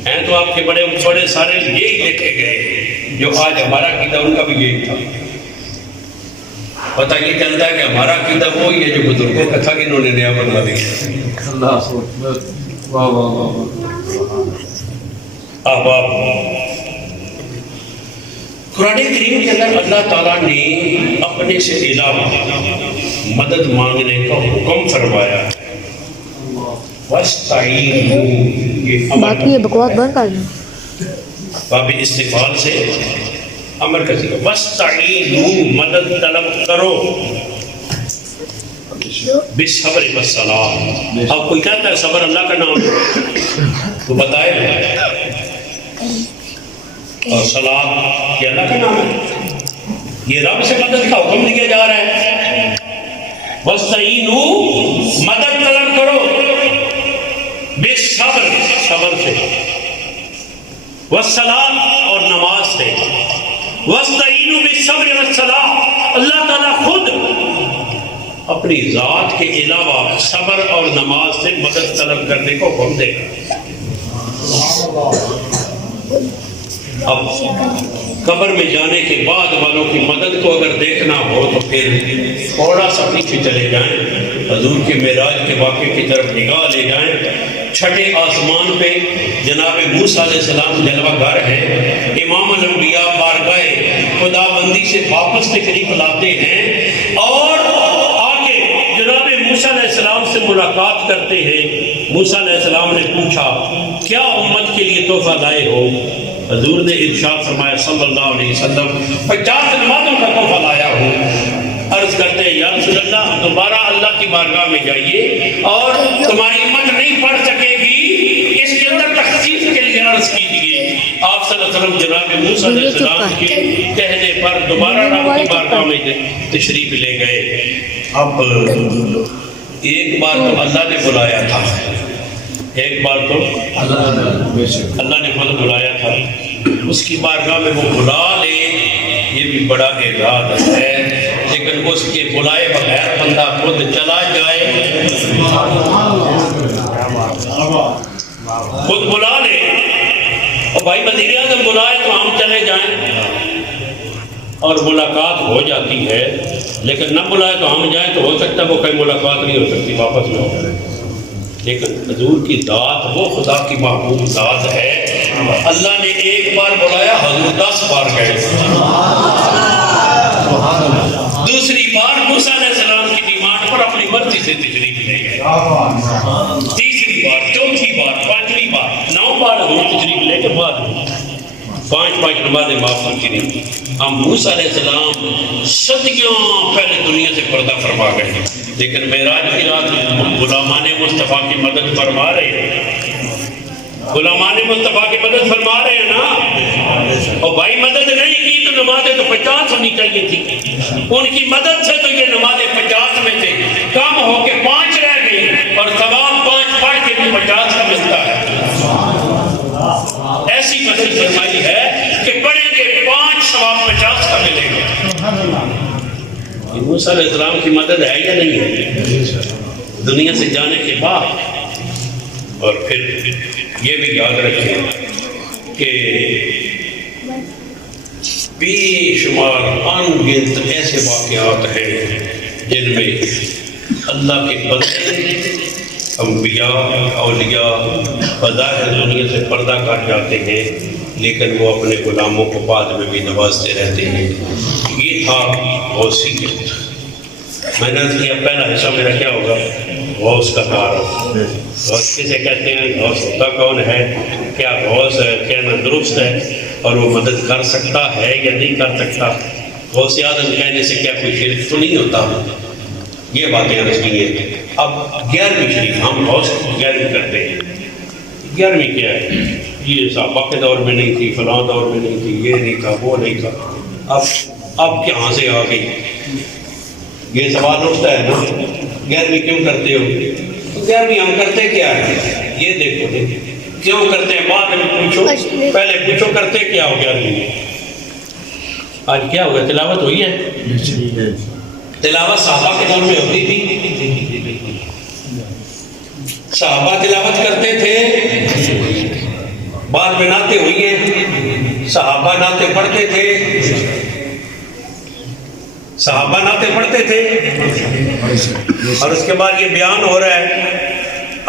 ہیں، تو آپ کے بڑے بڑے سارے یہی دیکھے گئے جو آج ہمارا عقیدہ ان کا بھی یہی تھا۔ پتہ یہ چلتا ہے کہ ہمارا عقیدہ وہی ہے جو بزرگوں کا تھا کہ انہوں نے نیا بنوا دیا۔ اب آپ قرآن کریم کے اندر اللہ تعالیٰ نے اپنے سے علاوہ مدد مانگنے کا حکم فرمایا ہے۔ وَاسْتَعِينُوا، یہ باقی یہ بکواس بند کر دیں۔ باب استفعال سے امر کا ذکر، وَاسْتَعِينُوا، مدد طلب کرو، بالصبر والصلاۃ۔ اب کوئی کہتا ہے صبر اللہ کا نام ہے تو بتائے، اور صلاۃ یہ اللہ کا نام ہے، یہ رب سے مدد کا حکم دیا جا رہا ہے۔ وَاسْتَعِينُوا، مدد طلب کرو، بالصبر، صبر سے، والصلاۃ، اور نماز سے۔ وَاسْتَعِينُوا بِالصَّبْرِ وَالصَّلَاةِ، اللہ تعالیٰ خود اپنی ذات کے علاوہ صبر اور نماز سے مدد طلب کرنے کو حکم دے گا۔ اب قبر میں جانے کے بعد والوں کی مدد کو اگر دیکھنا ہو تو پھر تھوڑا سا پیچھے چلے جائیں، حضور کے معراج کے واقعے کی طرف نگاہ لے جائیں۔ چھٹے آسمان پہ جناب موسیٰ علیہ السلام جلوہ گر ہیں، امام الانبیاء بارگاہ خدا بندی سے واپس تشریف لاتے ہیں اور آگے جناب موسیٰ علیہ السلام سے ملاقات کرتے ہیں۔ موسیٰ علیہ السلام نے پوچھا کیا امت کے لیے تحفہ لائے ہو؟ حضور نے ارشاد فرمایا صلی اللہ علیہ وسلم 50 نمازوں کا تحفہ لایا ہوں۔ عرض کرتے ہیں یا رسول اللہ دوبارہ اللہ کی بارگاہ میں جائیے اور تمہاری امت نہیں پڑھ سکے گی، اس کے اندر تخصیص کے لیے عرض کیجیے۔ آپ صلی اللہ علیہ وسلم جناب موسیٰ علیہ السلام کے کہنے پر دوبارہ رب کی بارگاہ میں تشریف لے گئے۔ اب ایک بار تو اللہ نے بلایا تھا، ایک بار تو اللہ نے خود بلایا تھا، اس کی بارگاہ میں وہ بلا لے یہ بھی بڑا اعزاز ہے، لیکن اس کے بلائے بغیر بندہ خود چلا جائے، خود بلا لے اور بھائی وزیر اعظم بلائے تو ہم چلے جائیں اور ملاقات ہو جاتی ہے، لیکن نہ بلائے تو ہم جائیں تو ہو سکتا ہے وہ کہیں ملاقات نہیں ہو سکتی، واپس میں ہو جائے۔ لیکن حضور کی ذات وہ خدا کی محبوب ذات ہے، اللہ نے ایک بار بلایا حضور 10 بار گئے، دوسری بار موسیٰ علیہ السلام کی ڈیمانڈ پر اپنی مرضی سے تشریف لے گئے، تیسری بار، چوتھی بار، پانچویں بار، 9 بار حضور تشریف لے کے بعد 5 نمازیں معاف ہوتی نہیں۔ ہم موسیٰ علیہ السلام صدیوں پہلے دنیا سے پردہ فرما گئے، لیکن معراج کی رات غلامان مصطفیٰ کی مدد فرما رہے ہیں، غلامان مصطفیٰ کی مدد فرما رہے ہیں نا۔ اور بھائی مدد نہیں کی تو نمازیں تو 50 ہونی چاہیے تھی، ان کی مدد سے تو یہ نمازیں 50 میں سے کم ہو کے 5 رہ گئی، اور ثواب 5 پڑھ کے بھی 50 کا ملتا ہے۔ ایسی مدد فرمائی ہے کہ پڑھیں گے 5 ثواب 50 کا ملے گا۔ موسیٰ علیہ السلام کی مدد ہے یا نہیں ہے دنیا سے جانے کے بعد؟ اور پھر یہ بھی یاد رکھیں کہ بے شمار ان گنت ایسے واقعات ہیں جن میں اللہ کے بندے انبیاء اولیاء بظاہر دنیا سے پردہ کر جاتے ہیں، لیکن وہ اپنے غلاموں کو بعد میں بھی نوازتے رہتے ہیں۔ یہ تھا غوثیت۔ میں نے کیا پہلا حصہ میرا کیا ہوگا؟ غوث کا تعارف۔ غوث کسے کہتے ہیں؟ غوث ہوتا کون ہے؟ کیا غوث کہنا درست ہے اور وہ مدد کر سکتا ہے یا نہیں کر سکتا؟ غوث اعظم کہنے سے کیا کوئی شرک تو نہیں ہوتا؟ یہ باتیں عرض کی ہیں۔ اب 11ویں شریف ہم غوث 11ویں کرتے ہیں، 11ویں کیا ہے؟ یہ صحابہ کے دور میں نہیں تھی، فلاں دور میں نہیں تھی، یہ نہیں تھا، وہ نہیں تھا، اب کہاں سے آ گئی؟ یہ سوال اٹھتا ہے نا، 11ویں کیوں کرتے ہو؟ 11ویں ہم کرتے کیا ہے؟ یہ دیکھو کیوں کرتے ہیں، بعد میں پوچھو، پہلے پوچھو کرتے کیا ہو 11ویں میں؟ آج کیا ہوگا؟ تلاوت ہوئی ہے؟ تلاوت صحابہ کے دور میں ہوتی تھی؟ صحابہ تلاوت کرتے تھے، بعد میں نعتیں ہوئی ہیں، صحابہ نعتیں پڑھتے تھے، صحابہ نعتیں پڑھتے تھے، اور اس کے بعد یہ بیان ہو رہا ہے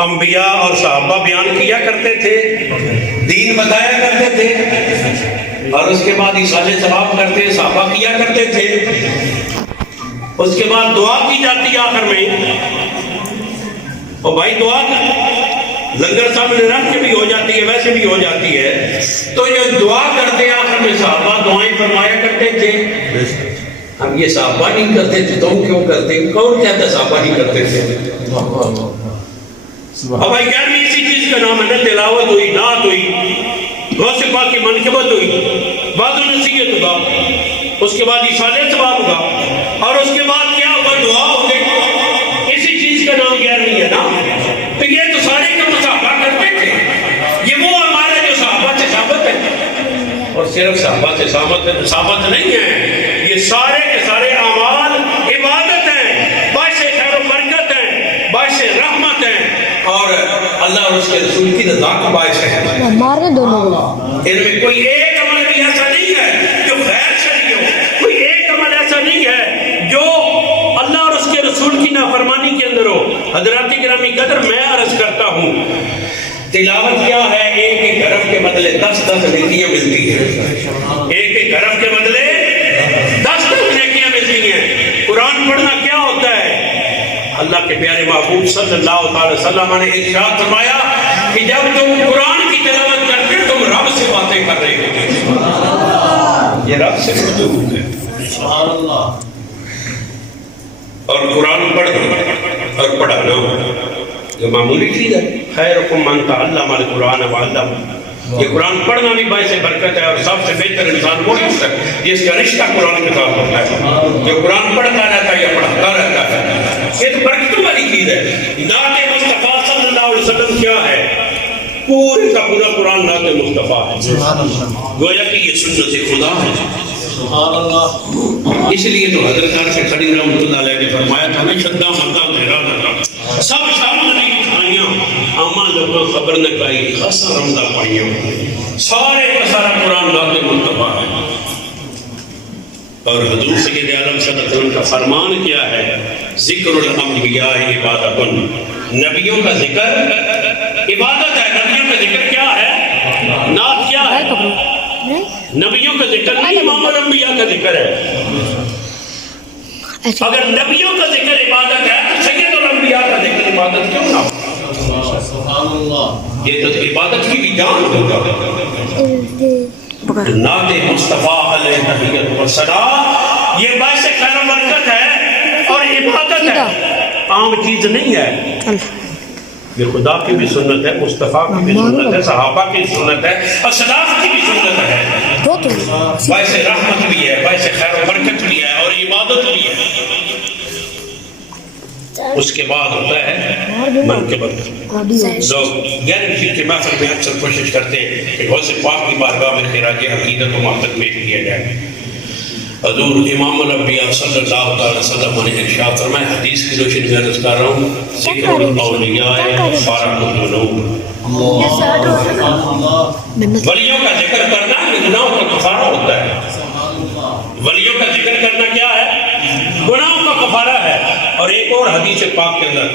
انبیاء اور صحابہ بیان کیا کرتے تھے، دین بتایا کرتے تھے، اور اس کے بعد ایصال ثواب کرتے صحابہ کیا کرتے تھے، اس کے بعد دعا کی جاتی ہے آخر میں، اور بھائی دعا لنگر سامنے رکھ کے بھی ہو جاتی ہے، ویسے بھی ہو جاتی ہے، تو یہ دعا کرتے آخر میں صحابہ دعائیں فرمایا کرتے تھے۔ ہم یہ صحابہ نہیں کرتے تھے تو ہم کیوں کرتے؟ کون کہتا ہے صحابہ نہیں کرتے تھے؟ اب بھائی 11ویں اسی چیز کا نام ہے نا، تلاوت ہوئی، نعت ہوئی، غوث پاک کی منقبت ہوئی، بعد نصیحت ہوگا، اس کے بعد ایصال ثواب ہوگا، اور اس کے بعد کیا ہوگا؟ دعا ہوگی۔ اسی چیز کا نام 11ویں ہے نا۔ تو یہ تو سارے کام صحابہ کرتے تھے، یہ وہ ہمارا جو صحابہ سے ثابت ہے، اور صرف صحابہ سے ثابت نہیں ہے، یہ سارے کے سارے اعمال عبادت ہیں، باعث خیر و برکت ہیں، باعث رحمت ہیں، اور اللہ اور اس کے رسول کی رضا کا باعث ہے۔ مارنے دونوں کو۔ ان میں کوئی ایک عمل بھی ایسا نہیں ہے جو غیر شرعی ہو، کوئی ایک عمل ایسا نہیں ہے جو اللہ اور اس کے رسول کی نافرمانی کے اندر ہو۔ حضرات گرامی قدر، میں عرض کرتا ہوں تلاوت کیا ہے؟ ایک ایک حرف کے بدلے 10 نیکیاں ملتی ہیں، ایک ایک حرف کے بدلے 10 نیکیاں ملتی ہیں۔ قرآن پڑھنا کیا ہوتا ہے؟ اللہ کے پیارے محبوب صلی اللہ علیہ وسلم نے ارشاد فرمایا کہ جب تم قرآن کی تلاوت کرتے تم رب سے باتیں کر رہے ہوتے، یہ رب سے گفتگو ہے۔ سبحان اللہ۔ اور قرآن پڑھنا اور پڑھانا جو معمولی چیز ہے، خیرکم من تعلم القرآن وعلمہ، یہ قرآن پڑھنا بھی باعث برکت ہے، اور سب سے بہتر انسان وہی ہوتا ہے جس کا رشتہ قرآن کے ساتھ ہوتا ہے، جو قرآن پڑھتا رہتا ہے یا پڑھتا رہتا ہے، یہ تو برکتوں والی چیز ہے۔ نعت مصطفیٰ صلی اللہ علیہ وسلم کیا ہے؟ پورے کا پورا قرآن نعت مصطفیٰ ہے، گویا کہ یہ سنت خدا ہے۔ سبحان اللہ۔ اس لیے تو حضرت عرش کھڑی رحمۃ اللہ علیہ نے فرمایا تھا نا، شدہ مردہ تیرا نظر سب شامل نہیں کھائیاں، اما لوگوں خبر نہ کھائی خاصا رمضہ پائیاں، سارے کا سارا قرآن نعت مصطفیٰ ہے۔ اور حضور سید عالم صلی اللہ علیہ وسلم کا فرمان کیا ہے؟ ذکر الانبیاء عبادت، نبیوں کا ذکر عبادت ہے۔ نبیوں کا ذکر کیا ہے؟ نعت کیا ہے؟ نبیوں کا ذکر نہیں، امام الانبیاء کا ذکر ہے۔ اگر نبیوں کا ذکر عبادت ہے تو سید الانبیاء کا ذکر عبادت کیوں نہ ہو؟ سبحان اللہ۔ یہ تو عبادت کی بھی جان ہوگا۔ نعت مصطفیٰ علیہ تحیت و ثناء یہ باعث خیر و برکت ہے اور عبادت ہے، عام چیز نہیں ہے۔ یہ خدا کی بھی سنت ہے، مصطفیٰ کی بھی سنت ہے، صحابہ کی سنت ہے، اور سلاف کی بھی سنت ہے، باعث رحمت بھی ہے، باعث خیر و برکت بھی ہے، اور عبادت بھی ہے۔ اس کے بعد ہوتا ہے منقبت۔ لوگ غیر مشیر کے محفل میں اکثر کوشش کرتے ہیں کہ غوث پاک کی بارگاہ میں خراج عقیدت و محبت پیش کیا جائے۔ حضور امام الانبیاء صلی اللہ علیہ وسلم نے ارشاد فرمایا، حدیث کی روشنی میں عرض کر رہا ہوں، ذکر الاولیاء کفارۃ الذنوب، ولیوں کا ذکر کرنا گناہوں کا کفارہ ہوتا ہے۔ ولیوں کا ذکر کرنا کیا ہے؟ گناہوں کا کفارہ ہے۔ اور ایک اور حدیث پاک کے اندر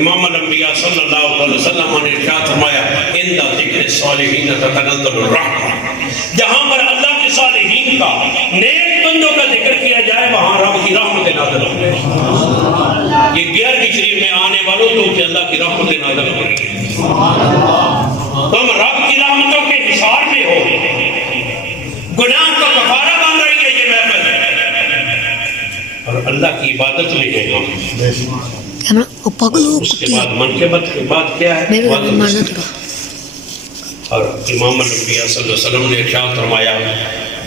امام الانبیاء صلی اللہ علیہ وسلم نے ارشاد فرمایا، عند ذکر الصالحین تتنزل الرحمہ، جہاں پر اللہ کے صالحین کا، نیک بندوں کا ذکر کیا جائے وہاں رب کی رحمت نازل ہوتی ہے۔ یہ 11ویں شریف میں آنے والوں تو کہ اللہ کی رحمت نازل ہو رہی ہے، تم رب کی رحمتوں کے حصار میں ہو، گناہ کا کفارہ بن رہی ہے یہ محفل، اور اللہ کی عبادت میں ہے ہم۔ اس کے بعد منقبت کے بعد کیا ہے؟ اور امام الانبیاء صلی اللہ علیہ وسلم نے ارشاد فرمایا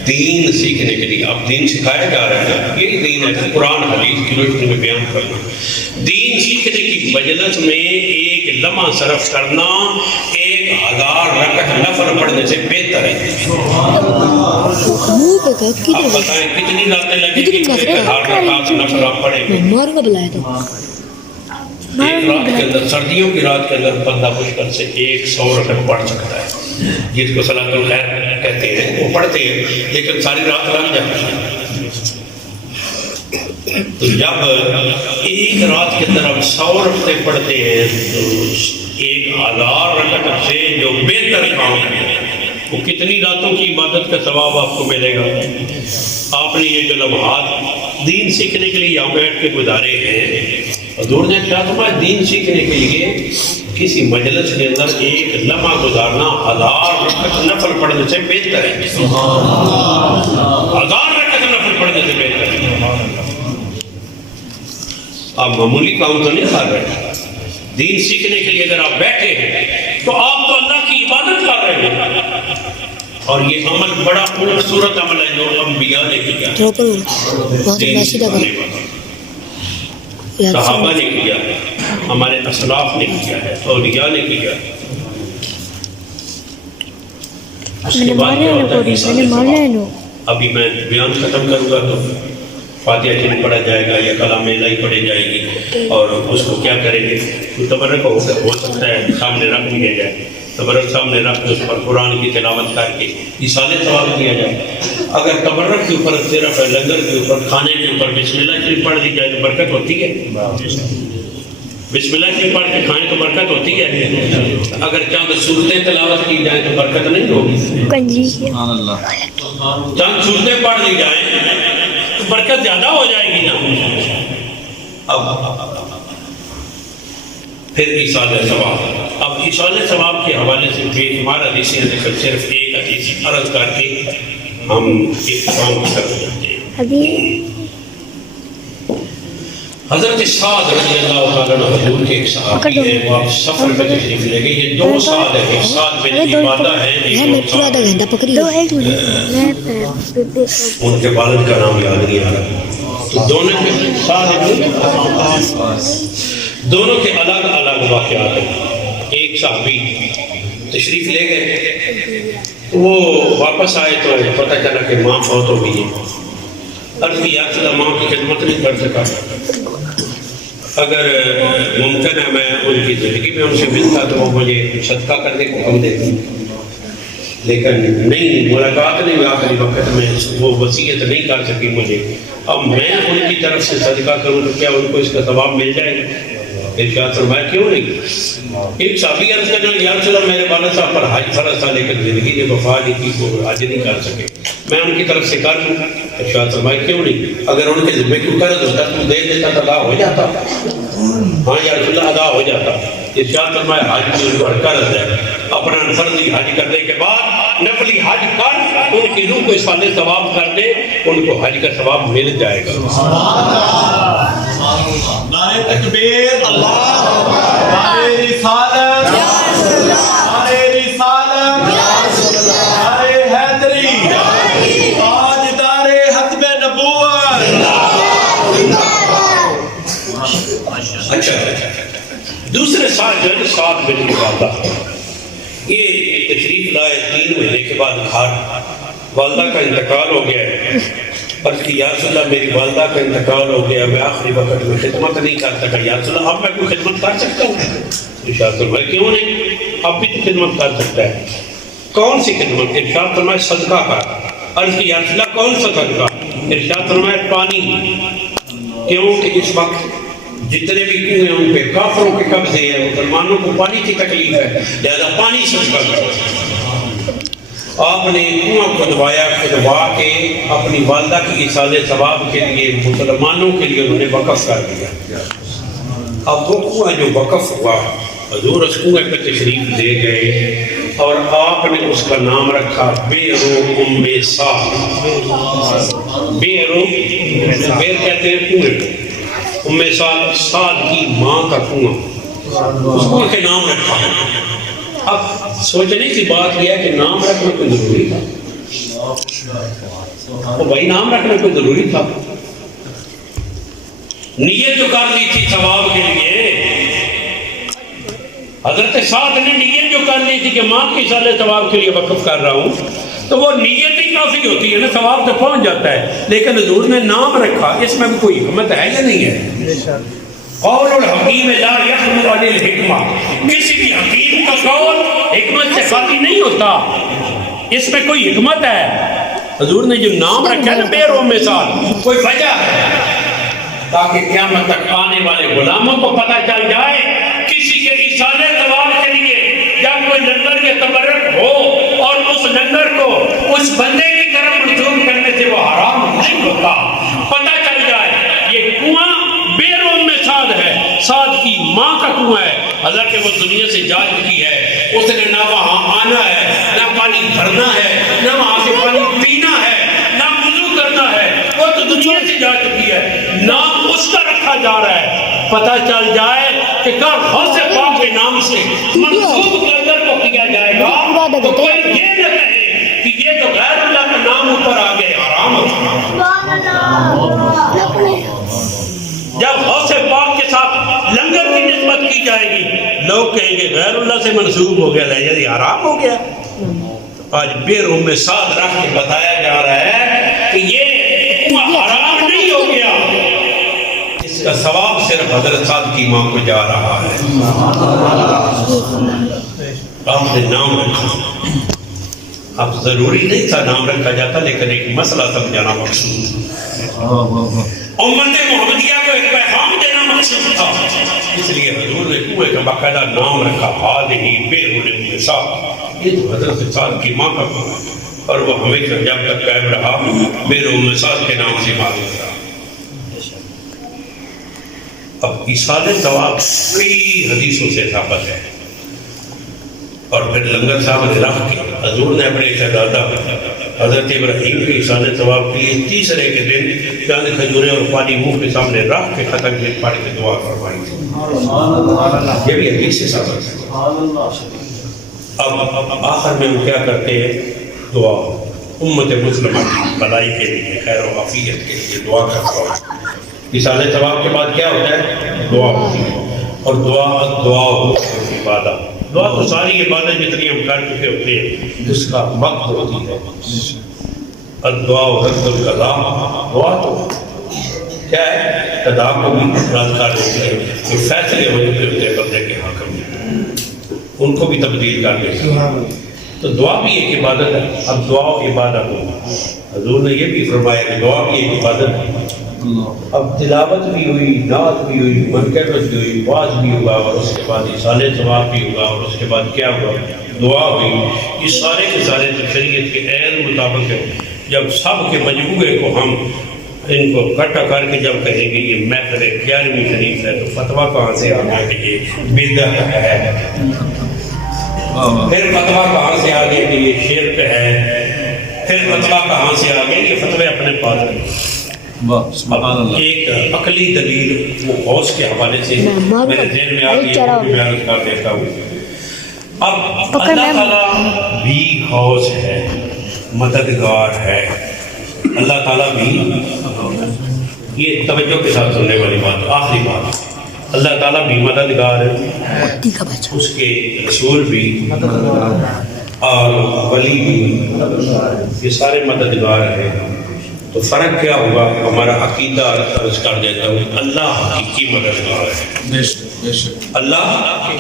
دین سیکھنے کے لیے اب دین سکھایا جا رہا ہے، یہی دین ہے قرآن حدیث کی روشنی میں بیان کرنا. دین سیکھنے کی مجلس میں ایک لمحہ صرف کرنا 1000 رکعت نفل پڑھنے سے بہتر ہے. آپ بتائیں کتنی راتیں لگیں گی 1000 رکعت نفل آپ پڑھیں گے؟ ماروں گا بلایا تو ایک رات کے اندر، سردیوں کی رات کے اندر بندہ مشکل سے 100 رکعت پڑھ سکتا ہے، جس کو صلاۃ الخیر کہتے ہیں وہ پڑھتے ہیں، لیکن ساری رات لگ جاتی ہے. تو جب ایک رات کے اندر ہم 100 رکعتیں پڑھتے ہیں تو 1000 رکعت سے جو بہتر کام ہے وہ کتنی راتوں کی عبادت کا ثواب آپ کو ملے گا. آپ نے یہ جو لمحات دین سیکھنے کے لیے یہاں بیٹھ کے گزارے ہیں، حضور نے کیا فرمایا دین سیکھنے کے لیے کسی مجلس کے اندر ایک لمحہ گزارنا 1000 رکعت نفل پڑھنے سے بہتر ہے. 1000 رکعت نفل پڑھنے سے بہتر ہے. آپ معمولی کام تو نہیں کر رہے. دین سیکھنے کے لیے اگر آپ بیٹھے ہیں تو آپ تو اللہ کی عبادت کر رہے ہیں، اور یہ عمل بڑا خوبصورت عمل ہے جو انبیاء نے کیا، دین سکھانے والا. صحابہ نے کیا ہے، ہمارے اسلاف نے کیا ہے، اولیاء نے کیا ہے. اس کے بعد کیا ہوتا ہے کہ ابھی میں بیان ختم کروں گا تو فاتحہ شریف پڑھا جائے گا یا کلام الہی پڑھی جائے گی، اور اس کو کیا کریں گے تبرک ہو سکتا ہے سامنے رکھ دیا جائے، تبرک سامنے رکھ کے اس پر قرآن کی تلاوت کر کے ایصال ثواب کیا جائے. اگر تبرک کے اوپر صرف لنگر کے اوپر کھانے کے اوپر بسم اللہ شریف پڑھ دی جائے تو برکت ہوتی ہے. بسم اللہ شریف پڑھ کے کھائیں تو برکت ہوتی ہے. اگر چند سورتیں تلاوت کی جائیں تو برکت نہیں ہوگی. چند سورتیں پڑھ دی جائیں تو برکت زیادہ ہو جائے گی نا. اب پھر ایصال ثواب. اب ایصال ثواب کے حوالے سے بے شمار حدیثیں ہیں، صرف ایک حدیث عرض کر کے ہم اختتام کر جاتے ہیں. حضرت سعد رضی اللہ تعالیٰ عنہ حضور کے ایک صحابی ہیں، وہ آپ سفر پہ تشریف لے گئے. یہ 2 سعد ہیں، ایک سعد بن عبادہ ہے، ایک سعد ان کے والد کا نام یاد نہیں آ رہا. تو دونوں کے سعد دونوں کے الگ الگ واقعات ہیں. ایک صحابی تشریف لے گئے، وہ واپس آئے تو پتہ چلا کہ ماں فوت ہو گئی ہے. عرض کی یا رسول اللہ ماں کی خدمت نہیں کر سکا، اگر ممکن ہے میں ان کی زندگی میں ان سے ملتا تو وہ مجھے صدقہ کرنے کو حکم دیتی، لیکن نہیں، ملاقات نہیں، آخری وقت میں وہ وصیت نہیں کر سکی مجھے. اب میں ان کی طرف سے صدقہ کروں تو کیا ان کو اس کا ثواب مل جائے گا؟ ارشاد فرمایا کیوں نہیں. ایک صحابی عرض کرنے لگا یا رسول اللہ میرے والد صاحب پر حج فرض تھا لیکن زندگی نے وفا نہیں کی، وہ حج نہیں کر سکے، میں ان کی طرف سے کر لوں. ارشاد فرمایا کیوں نہیں، اگر ان کے ذمہ کو قرض ہوتا تو دے دیتا تو ادا ہو جاتا. ہاں یا رسول اللہ ادا ہو جاتا. ارشاد فرمایا حج کی ان پر قرض ہے، اپنا فرضی حج کرنے کے بعد نفلی حج کر ان کی روح کو ایصال ثواب کر دے، ان کو حج کا ثواب مل جائے گا. نعرہ تکبیر، نعرہ رسالت، نعرہ رسالت، نعرہ حیدری، تاجدار ختم نبوت. اچھا دوسرے سال جو ہے سعد بن عبادہ یہ تشریف لائے 3 مہینے کے بعد گھر، والدہ کا انتقال ہو گیا ہے. عرض کی یا رسول اللہ میری والدہ کا انتقال ہو گیا، میں آخری وقت میں خدمت نہیں کر سکا، یا رسول اللہ اب میں کوئی خدمت کر سکتا ہوں؟ ارشاد فرمایا کیوں نہیں، اب بھی تو خدمت کر سکتا ہے. کون سی خدمت؟ ارشاد فرمایا صدقہ کر. عرض کی یا رسول اللہ کون سا صدقہ؟ ارشاد فرمایا پانی، کیونکہ اس وقت جتنے بھی کنویں ہیں ان پہ کافروں کے قبضے ہیں، مسلمانوں کو پانی کی تکلیف ہے، لہذا پانی صدقہ کرو. آپ نے کنواں کھدوایا، کھدوا کے اپنی والدہ کی ایصال ثواب کے لیے مسلمانوں کے لیے انہوں نے وقف کر دیا. اب وہ کنواں جو وقف ہوا حضور اس کنویں پہ تشریف لے گئے اور آپ نے اس کا نام رکھا بئر ام سعد. بئر کہتے ہیں کنویں کو، ام سعد کی ماں کا کنواں، اس کنویں کے نام رکھا. اب سوچنے کی بات یہ ہے کہ نام رکھنا کوئی ضروری تھا؟ تو بھائی نام رکھنا کوئی ضروری تھا؟ نیت جو کر لی تھی ثواب کے لیے، حضرت سعد نے نیت جو کر لی تھی کہ ماں کی سال ثواب کے لیے وقف کر رہا ہوں، تو وہ نیت ہی کافی ہوتی ہے نا، ثواب تو پہنچ جاتا ہے. لیکن حضور نے نام رکھا، اس میں بھی کوئی حکمت ہے یا نہیں ہے؟ قول الحکیم لا یخلو عن الحکمہ، کسی بھی حکیم کا قول حکمت سے خالی نہیں ہوتا، اس میں کوئی حکمت ہے. حضور نے جو نام رکھا ہے نا بے رو مثال، کوئی وجہ ہے تاکہ قیامت تک آنے والے غلاموں کو پتہ چل جائے کسی کے ایصال ثواب کے لیے جب کوئی لنگر کے تبرک ہو اور اس لنگر کو اس بندے کی طرف منسوب کرنے سے وہ حرام نہیں ہوتا. پتہ چل جائے یہ کنواں بے رو میں سعد ہے، سعد کی ماں کا کنواں ہے، حالانکہ وہ دنیا سے جا چکی ہے، اس نے نہ وہاں آنا ہے، نہ پانی بھرنا ہے، نہ وہاں سے پانی پینا ہے، نہ وضو کرنا ہے، وہ تو دنیا سے جا چکی ہے. نام اس کا رکھا جا رہا ہے، پتہ چل جائے کہ کب غوث پاک کے نام سے منسوب لنگر کو کیا جائے گا تو کوئی یہ نہ کہے کہ یہ تو غیر اللہ کا نام اوپر آ گئے، حرام ہوگا. جب غوث پاک کے ساتھ لنگر کی نسبت کی جائے گی، لوگ کہیں گے غیر اللہ سے منسوب ہو گیا، لہذا یہ حرام ہو گیا. آج بے رو میں ساتھ رکھ کے بتایا جا رہا ہے کہ یہ حرام نہیں ہو گیا، اس کا ثواب صرف حضرت سعد کی ماں کو جا رہا ہے. آپ نے نام رکھا، اب ضروری نہیں تھا نام رکھا جاتا، لیکن ایک مسئلہ سمجھانا مقصود، امت محمدیہ کو ایک پیغام دینا مقصود تھا. اس لیے حضور نے کنویں کا باقاعدہ نام رکھا، ہادی بے رو مثال. یہ تو حضرت سعد کی ماں کا کنواں ہے اور وہ ہمیشہ جب تک قائم رہا بے رو مثال کے نام سے معروف رہا. اب ایصال ثواب کئی حدیثوں سے ثابت ہے، اور پھر لنگر صاحب نے رکھ کے حضور نے اپنے شہزادہ حضرت ابراہیم کے ایصال ثواب کے لیے تیسرے کے دن چاند کھجورے اور پانی منہ کے سامنے رکھ کے ختم کے پڑھ کے دعا فرمائی تھی. یہ بھی حدیث سے ثابت ہے. اب آخر میں ہم کیا کرتے ہیں؟ دعا امت مسلمہ کی بھلائی کے لیے، خیر و عافیت کے لیے دعا کرتا ہوں. ایصال ثواب کے بعد کیا ہوتا ہے؟ دعا ہوتی ہے، اور دعا عبادت. دعا تو ساری عبادت جتنی ہم کر چکے ہوتے ہیں اس کا وقت ہوتی ہے. الدعا رد القضاء، دعا تو کیا ہے؟ قضاء کو بھی رد کر دیتے ہیں، جو فیصلے ہو چکے ہوتے ہیں بندے کے حق میں ان کو بھی تبدیل کر دیتے ہیں. تو دعا بھی ایک عبادت ہے. اب دعا و عبادت ہو، حضور نے یہ بھی فرمایا کہ دعا بھی ایک عبادت ہے. اب تلاوت بھی ہوئی، نعت بھی ہوئی، منقبت بھی ہوئی، واز بھی ہوگا، اور اس کے بعد ایصال ثواب بھی ہوگا، اور اس کے بعد کیا ہوا؟ دعا ہوئی. یہ سارے کے سارے شریعت کے عین مطابق ہے. جب سب کے مجموعے کو ہم ان کو اکٹھا کر کے جب کہیں گے یہ محفل 11ویں شریف ہے، تو فتویٰ کہاں سے آ گیا کہ یہ بدعت ہے؟ پھر فتویٰ کہاں سے آ گیا کہ یہ شرک ہے؟ پھر فتویٰ کہاں سے آ گیا؟ یہ فتوے اپنے پاس ہیں. ایک عقلی دلیل وہ غوث کے حوالے سے میرے ذہن میں آ گئی ہے، وہ بھی بیان کر دیتا ہوں. اب اللہ تعالیٰ بھی غوث ہے، مددگار ہے. اللہ تعالیٰ بھی، یہ توجہ کے ساتھ سننے والی بات، آخری بات، اللہ تعالیٰ بھی مددگار ہے، اس کے رسول بھی اور ولی بھی، یہ سارے مددگار ہیں. تو فرق کیا ہوگا؟ ہمارا عقیدہ عرض کر دیتا ہوں. اللہ حقیقی مددگار ہے، اللہ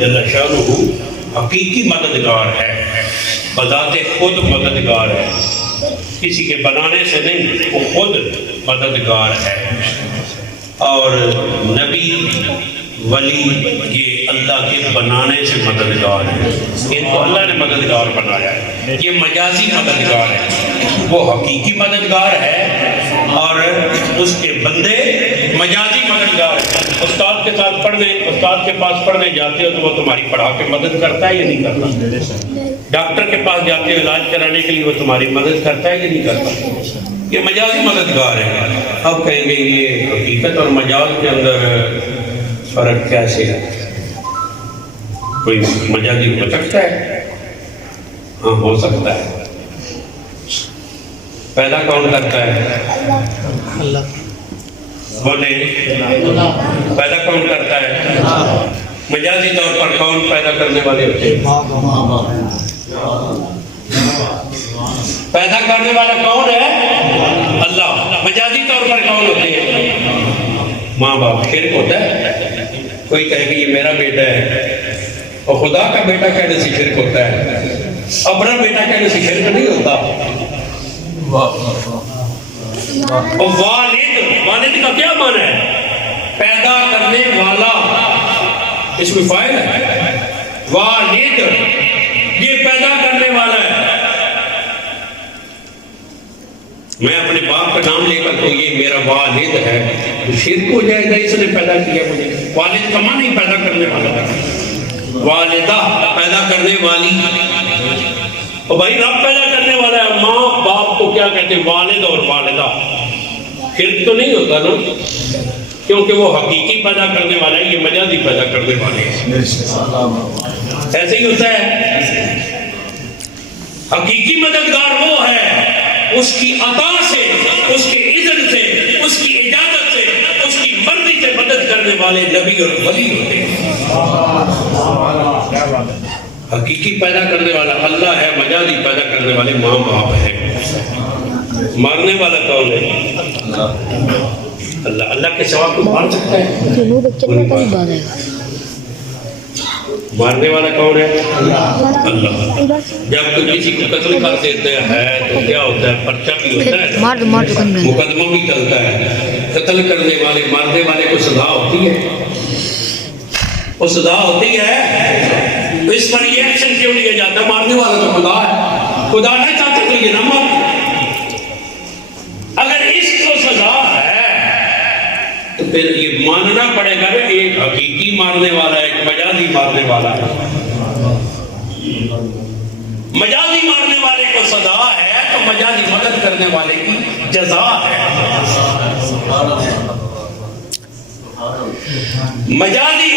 جل شانہ حقیقی مددگار ہے، بذات خود مددگار ہے، کسی کے بنانے سے نہیں، وہ خود مددگار ہے. اور نبی ولی یہ اللہ کے بنانے سے مددگار ہے، ان کو اللہ نے مددگار بنایا ہے. یہ مجازی مددگار ہے، وہ حقیقی مددگار ہے، اور اس کے بندے مجازی مددگار ہیں. استاد کے ساتھ استاد کے پاس پڑھنے جاتے ہو تو وہ تمہاری پڑھا کے مدد کرتا ہے یا نہیں کرتا؟ ڈاکٹر کے پاس جاتے ہو علاج کرانے کے لیے، وہ تمہاری مدد کرتا ہے یا نہیں کرتا؟ یہ مجازی مددگار ہے. اب کہیں گے یہ حقیقت اور مجاز کے اندر فرق کیسے ہے؟ کوئی مجازی ہو سکتا ہے؟ ہاں ہو سکتا ہے. پیدا کون کرتا ہے؟ اللہ. بولے پیدا کون کرتا ہے؟ مجازی طور پر کون پیدا کرنے والے ہوتے ہیں؟ پیدا کرنے والا کون ہے؟ اللہ. مجازی طور پر کون ہوتے ہیں؟ ماں باپ. شرک ہوتا ہے. کوئی کہے کہ یہ میرا بیٹا ہے، اور خدا کا بیٹا کہنے سے شرک ہوتا ہے. اپنا بیٹا کہنے سے شرک نہیں ہوتا. اور والد کا کیا معنی ہے؟ پیدا کرنے والا. اس میں فائل ہے. والد یہ پیدا کرنے والا ہے. میں اپنے باپ کا نام لے کر تو یہ میرا والد ہے، تو شرک ہو جائے گا اس نے پیدا کیا مجھے. والد کا معنی نہیں پیدا کرنے والا. والدہ پیدا کرنے والی. اور بھائی رب پیدا کرنے والا ہے. ماں باپ کو کیا کہتے ہیں؟ والد اور والدہ. شرک تو نہیں ہوتا نا، کیونکہ وہ حقیقی پیدا کرنے والا ہے، یہ مجازی پیدا کرنے والے ہیں. ایسے ہی ہوتا ہے. حقیقی مددگار وہ ہے اس کی عطا سے، اس کے اذن سے، اس کی اجازت سے، اس کی مرضی سے مدد کرنے والے نبی اور ولی ہوتے ہیں. حقیقی پیدا کرنے والا اللہ ہے، مجازی پیدا کرنے والے ماں باپ ہے. مارنے والا کون ہے؟ اللہ. اللہ کے سوا کوئی مار سکتا ہے؟ جنوب بچن میں کبھی بعد آئے گا. مارنے والا کون ہے؟ اللہ. جب کوئی کسی کو قتل کر دیتے ہیں تو کیا ہوتا ہے؟ پرچہ بھی ہوتا ہے، مار دو کن گئے. مقدمہ بھی چلتا ہے. قتل کرنے والے مارنے والے کو سزا ہوتی ہے. وہ سزا ہوتی ہے. تو اس پر یہ ایکشن کیوں لیا جاتا ہے؟ مارنے والا تو خدا ہے. خدا نہیں چاہتا تو یہ نہ مار. اگر اس کو سزا ہے تو پھر یہ ماننا پڑے گا کہ ایک حقیقی مارنے والا ہے، ایک مجازی مارنے والا ہے. مجازی مارنے والے کو سزا ہے تو مجازی مدد کرنے والے کی جزا ہے. مجازی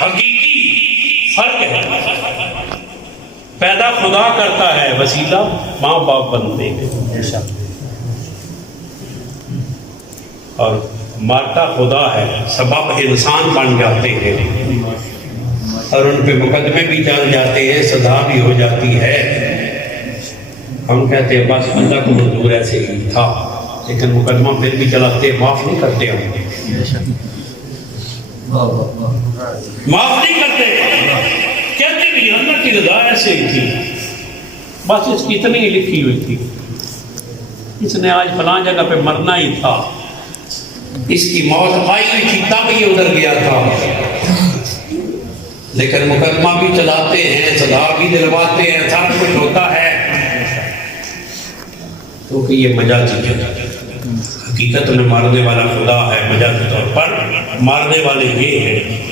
حقیقی فرق ہے. پیدا خدا کرتا ہے، وسیلہ ماں باپ بنتے ہیں، اور مارتا خدا ہے، سبب انسان بن جاتے ہیں، اور ان پہ مقدمے بھی چل جاتے ہیں، سزا بھی ہو جاتی ہے. ہم کہتے ہیں بس اللہ کو منظور ایسے ہی تھا، لیکن مقدمہ پھر بھی چلاتے، معاف نہیں کرتے. ہم معاف نہیں کرتے، کہتے بھی اللہ کی رضا ایسے ہی تھی، بس اس کی اتنی لکھی ہوئی تھی، اس نے آج فلاں جگہ پہ مرنا ہی تھا، اس کی موت آئی ہوئی تھی تب یہ ادھر گیا تھا. لیکن مقدمہ بھی چلاتے ہیں، سزا بھی دلواتے ہیں، سب کچھ ہوتا ہے، کیونکہ یہ مجازی ہے. حقیقت میں مارنے والا خدا ہے، مجازی طور پر مارنے والے یہ ہیں.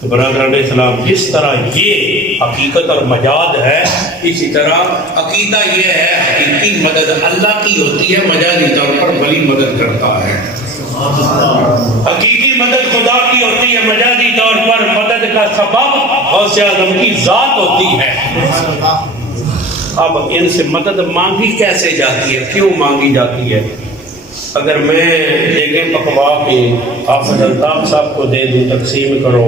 تو برادران اسلام، جس طرح یہ حقیقت اور مجاز ہے، اسی طرح عقیدہ یہ ہے حقیقی مدد اللہ کی ہوتی ہے، مجازی طور پر ولی مدد کرتا ہے. حقیقی مدد خدا کی ہوتی ہے، مجازی طور پر مدد کا سبب غوث اعظم کی ذات ہوتی ہے. اب ان سے مدد مانگی کیسے جاتی ہے، کیوں مانگی جاتی ہے؟ اگر میں دیگیں پکوا کے حافظ الطاف صاحب کو دے دوں، تقسیم کرو،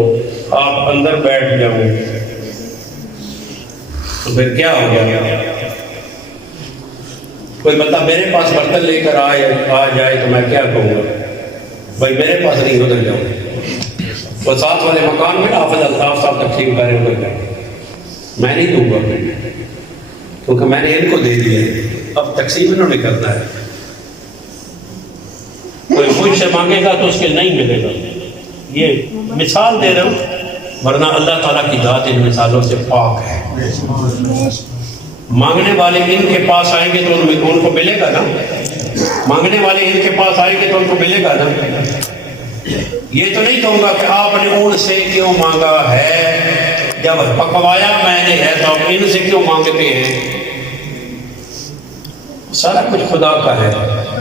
آپ اندر بیٹھ جاؤں، تو پھر کیا ہو گیا؟ کوئی بتا میرے پاس برتن لے کر آ جائے تو میں کیا کہوں گا؟ بھائی میرے پاس نہیں، ادھر جاؤں. وہ ساتھ والے مکان میں حافظ الطاف صاحب تقسیم کریں، ادھر جاؤں. میں نہیں دوں گا، کیونکہ میں نے ان کو دے دیا، اب تقسیم انہوں نے کرنا ہے. کوئی مجھ سے مانگے گا تو اس کے نہیں ملے گا. یہ مثال دے رہا ہوں، ورنہ اللہ تعالیٰ کی ذات ان مثالوں سے پاک ہے. مانگنے والے ان کے پاس آئیں گے تو ان کو ملے گا نا. مانگنے والے ان کے پاس آئیں گے تو ان کو ملے گا نا. یہ تو نہیں کہوں گا کہ آپ نے ان سے کیوں مانگا ہے، جب پکوایا میں نے ہے تو آپ ان سے کیوں مانگتے ہیں. سارا کچھ خدا کا ہے.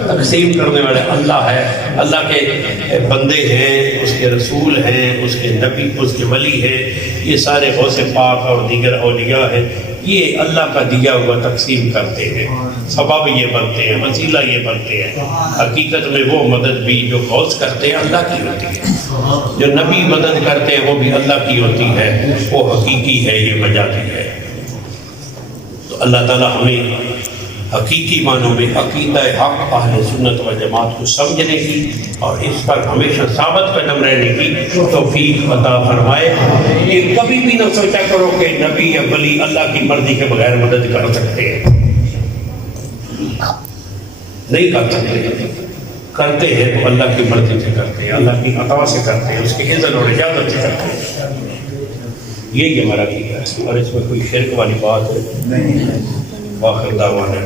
تقسیم کرنے والے اللہ ہے، اللہ کے بندے ہیں، اس کے رسول ہیں، اس کے نبی، اس کے ولی ہیں، یہ سارے غوث پاک اور دیگر اولیاء ہیں، یہ اللہ کا دیا ہوا تقسیم کرتے ہیں، سبب یہ بنتے ہیں، وسیلہ یہ بنتے ہیں۔ حقیقت میں وہ مدد بھی جو غوث کرتے ہیں اللہ کی ہوتی ہے، جو نبی مدد کرتے ہیں وہ بھی اللہ کی ہوتی ہے، وہ حقیقی ہے، یہ مجازی ہے۔ تو اللہ تعالیٰ ہمیں حقیقی معنوں میں عقیدہ حق اہل سنت و جماعت کو سمجھنے کی اور اس پر ہمیشہ ثابت قدم رہنے کی توفیق عطا فرمائے۔ یہ کبھی بھی نہ سوچا کرو کہ نبی یا ولی اللہ کی مرضی کے بغیر مدد کر سکتے ہیں، نہیں کر سکتے، کرتے ہیں تو اللہ کی مرضی سے کرتے ہیں، اللہ کی عطا سے کرتے ہیں، اس کی اذن اور اجازت سے کرتے ہیں۔ یہ ہمارا عقیدہ ہے اور اس میں کوئی شرک والی بات نہیں ہے۔ واخر دعوانا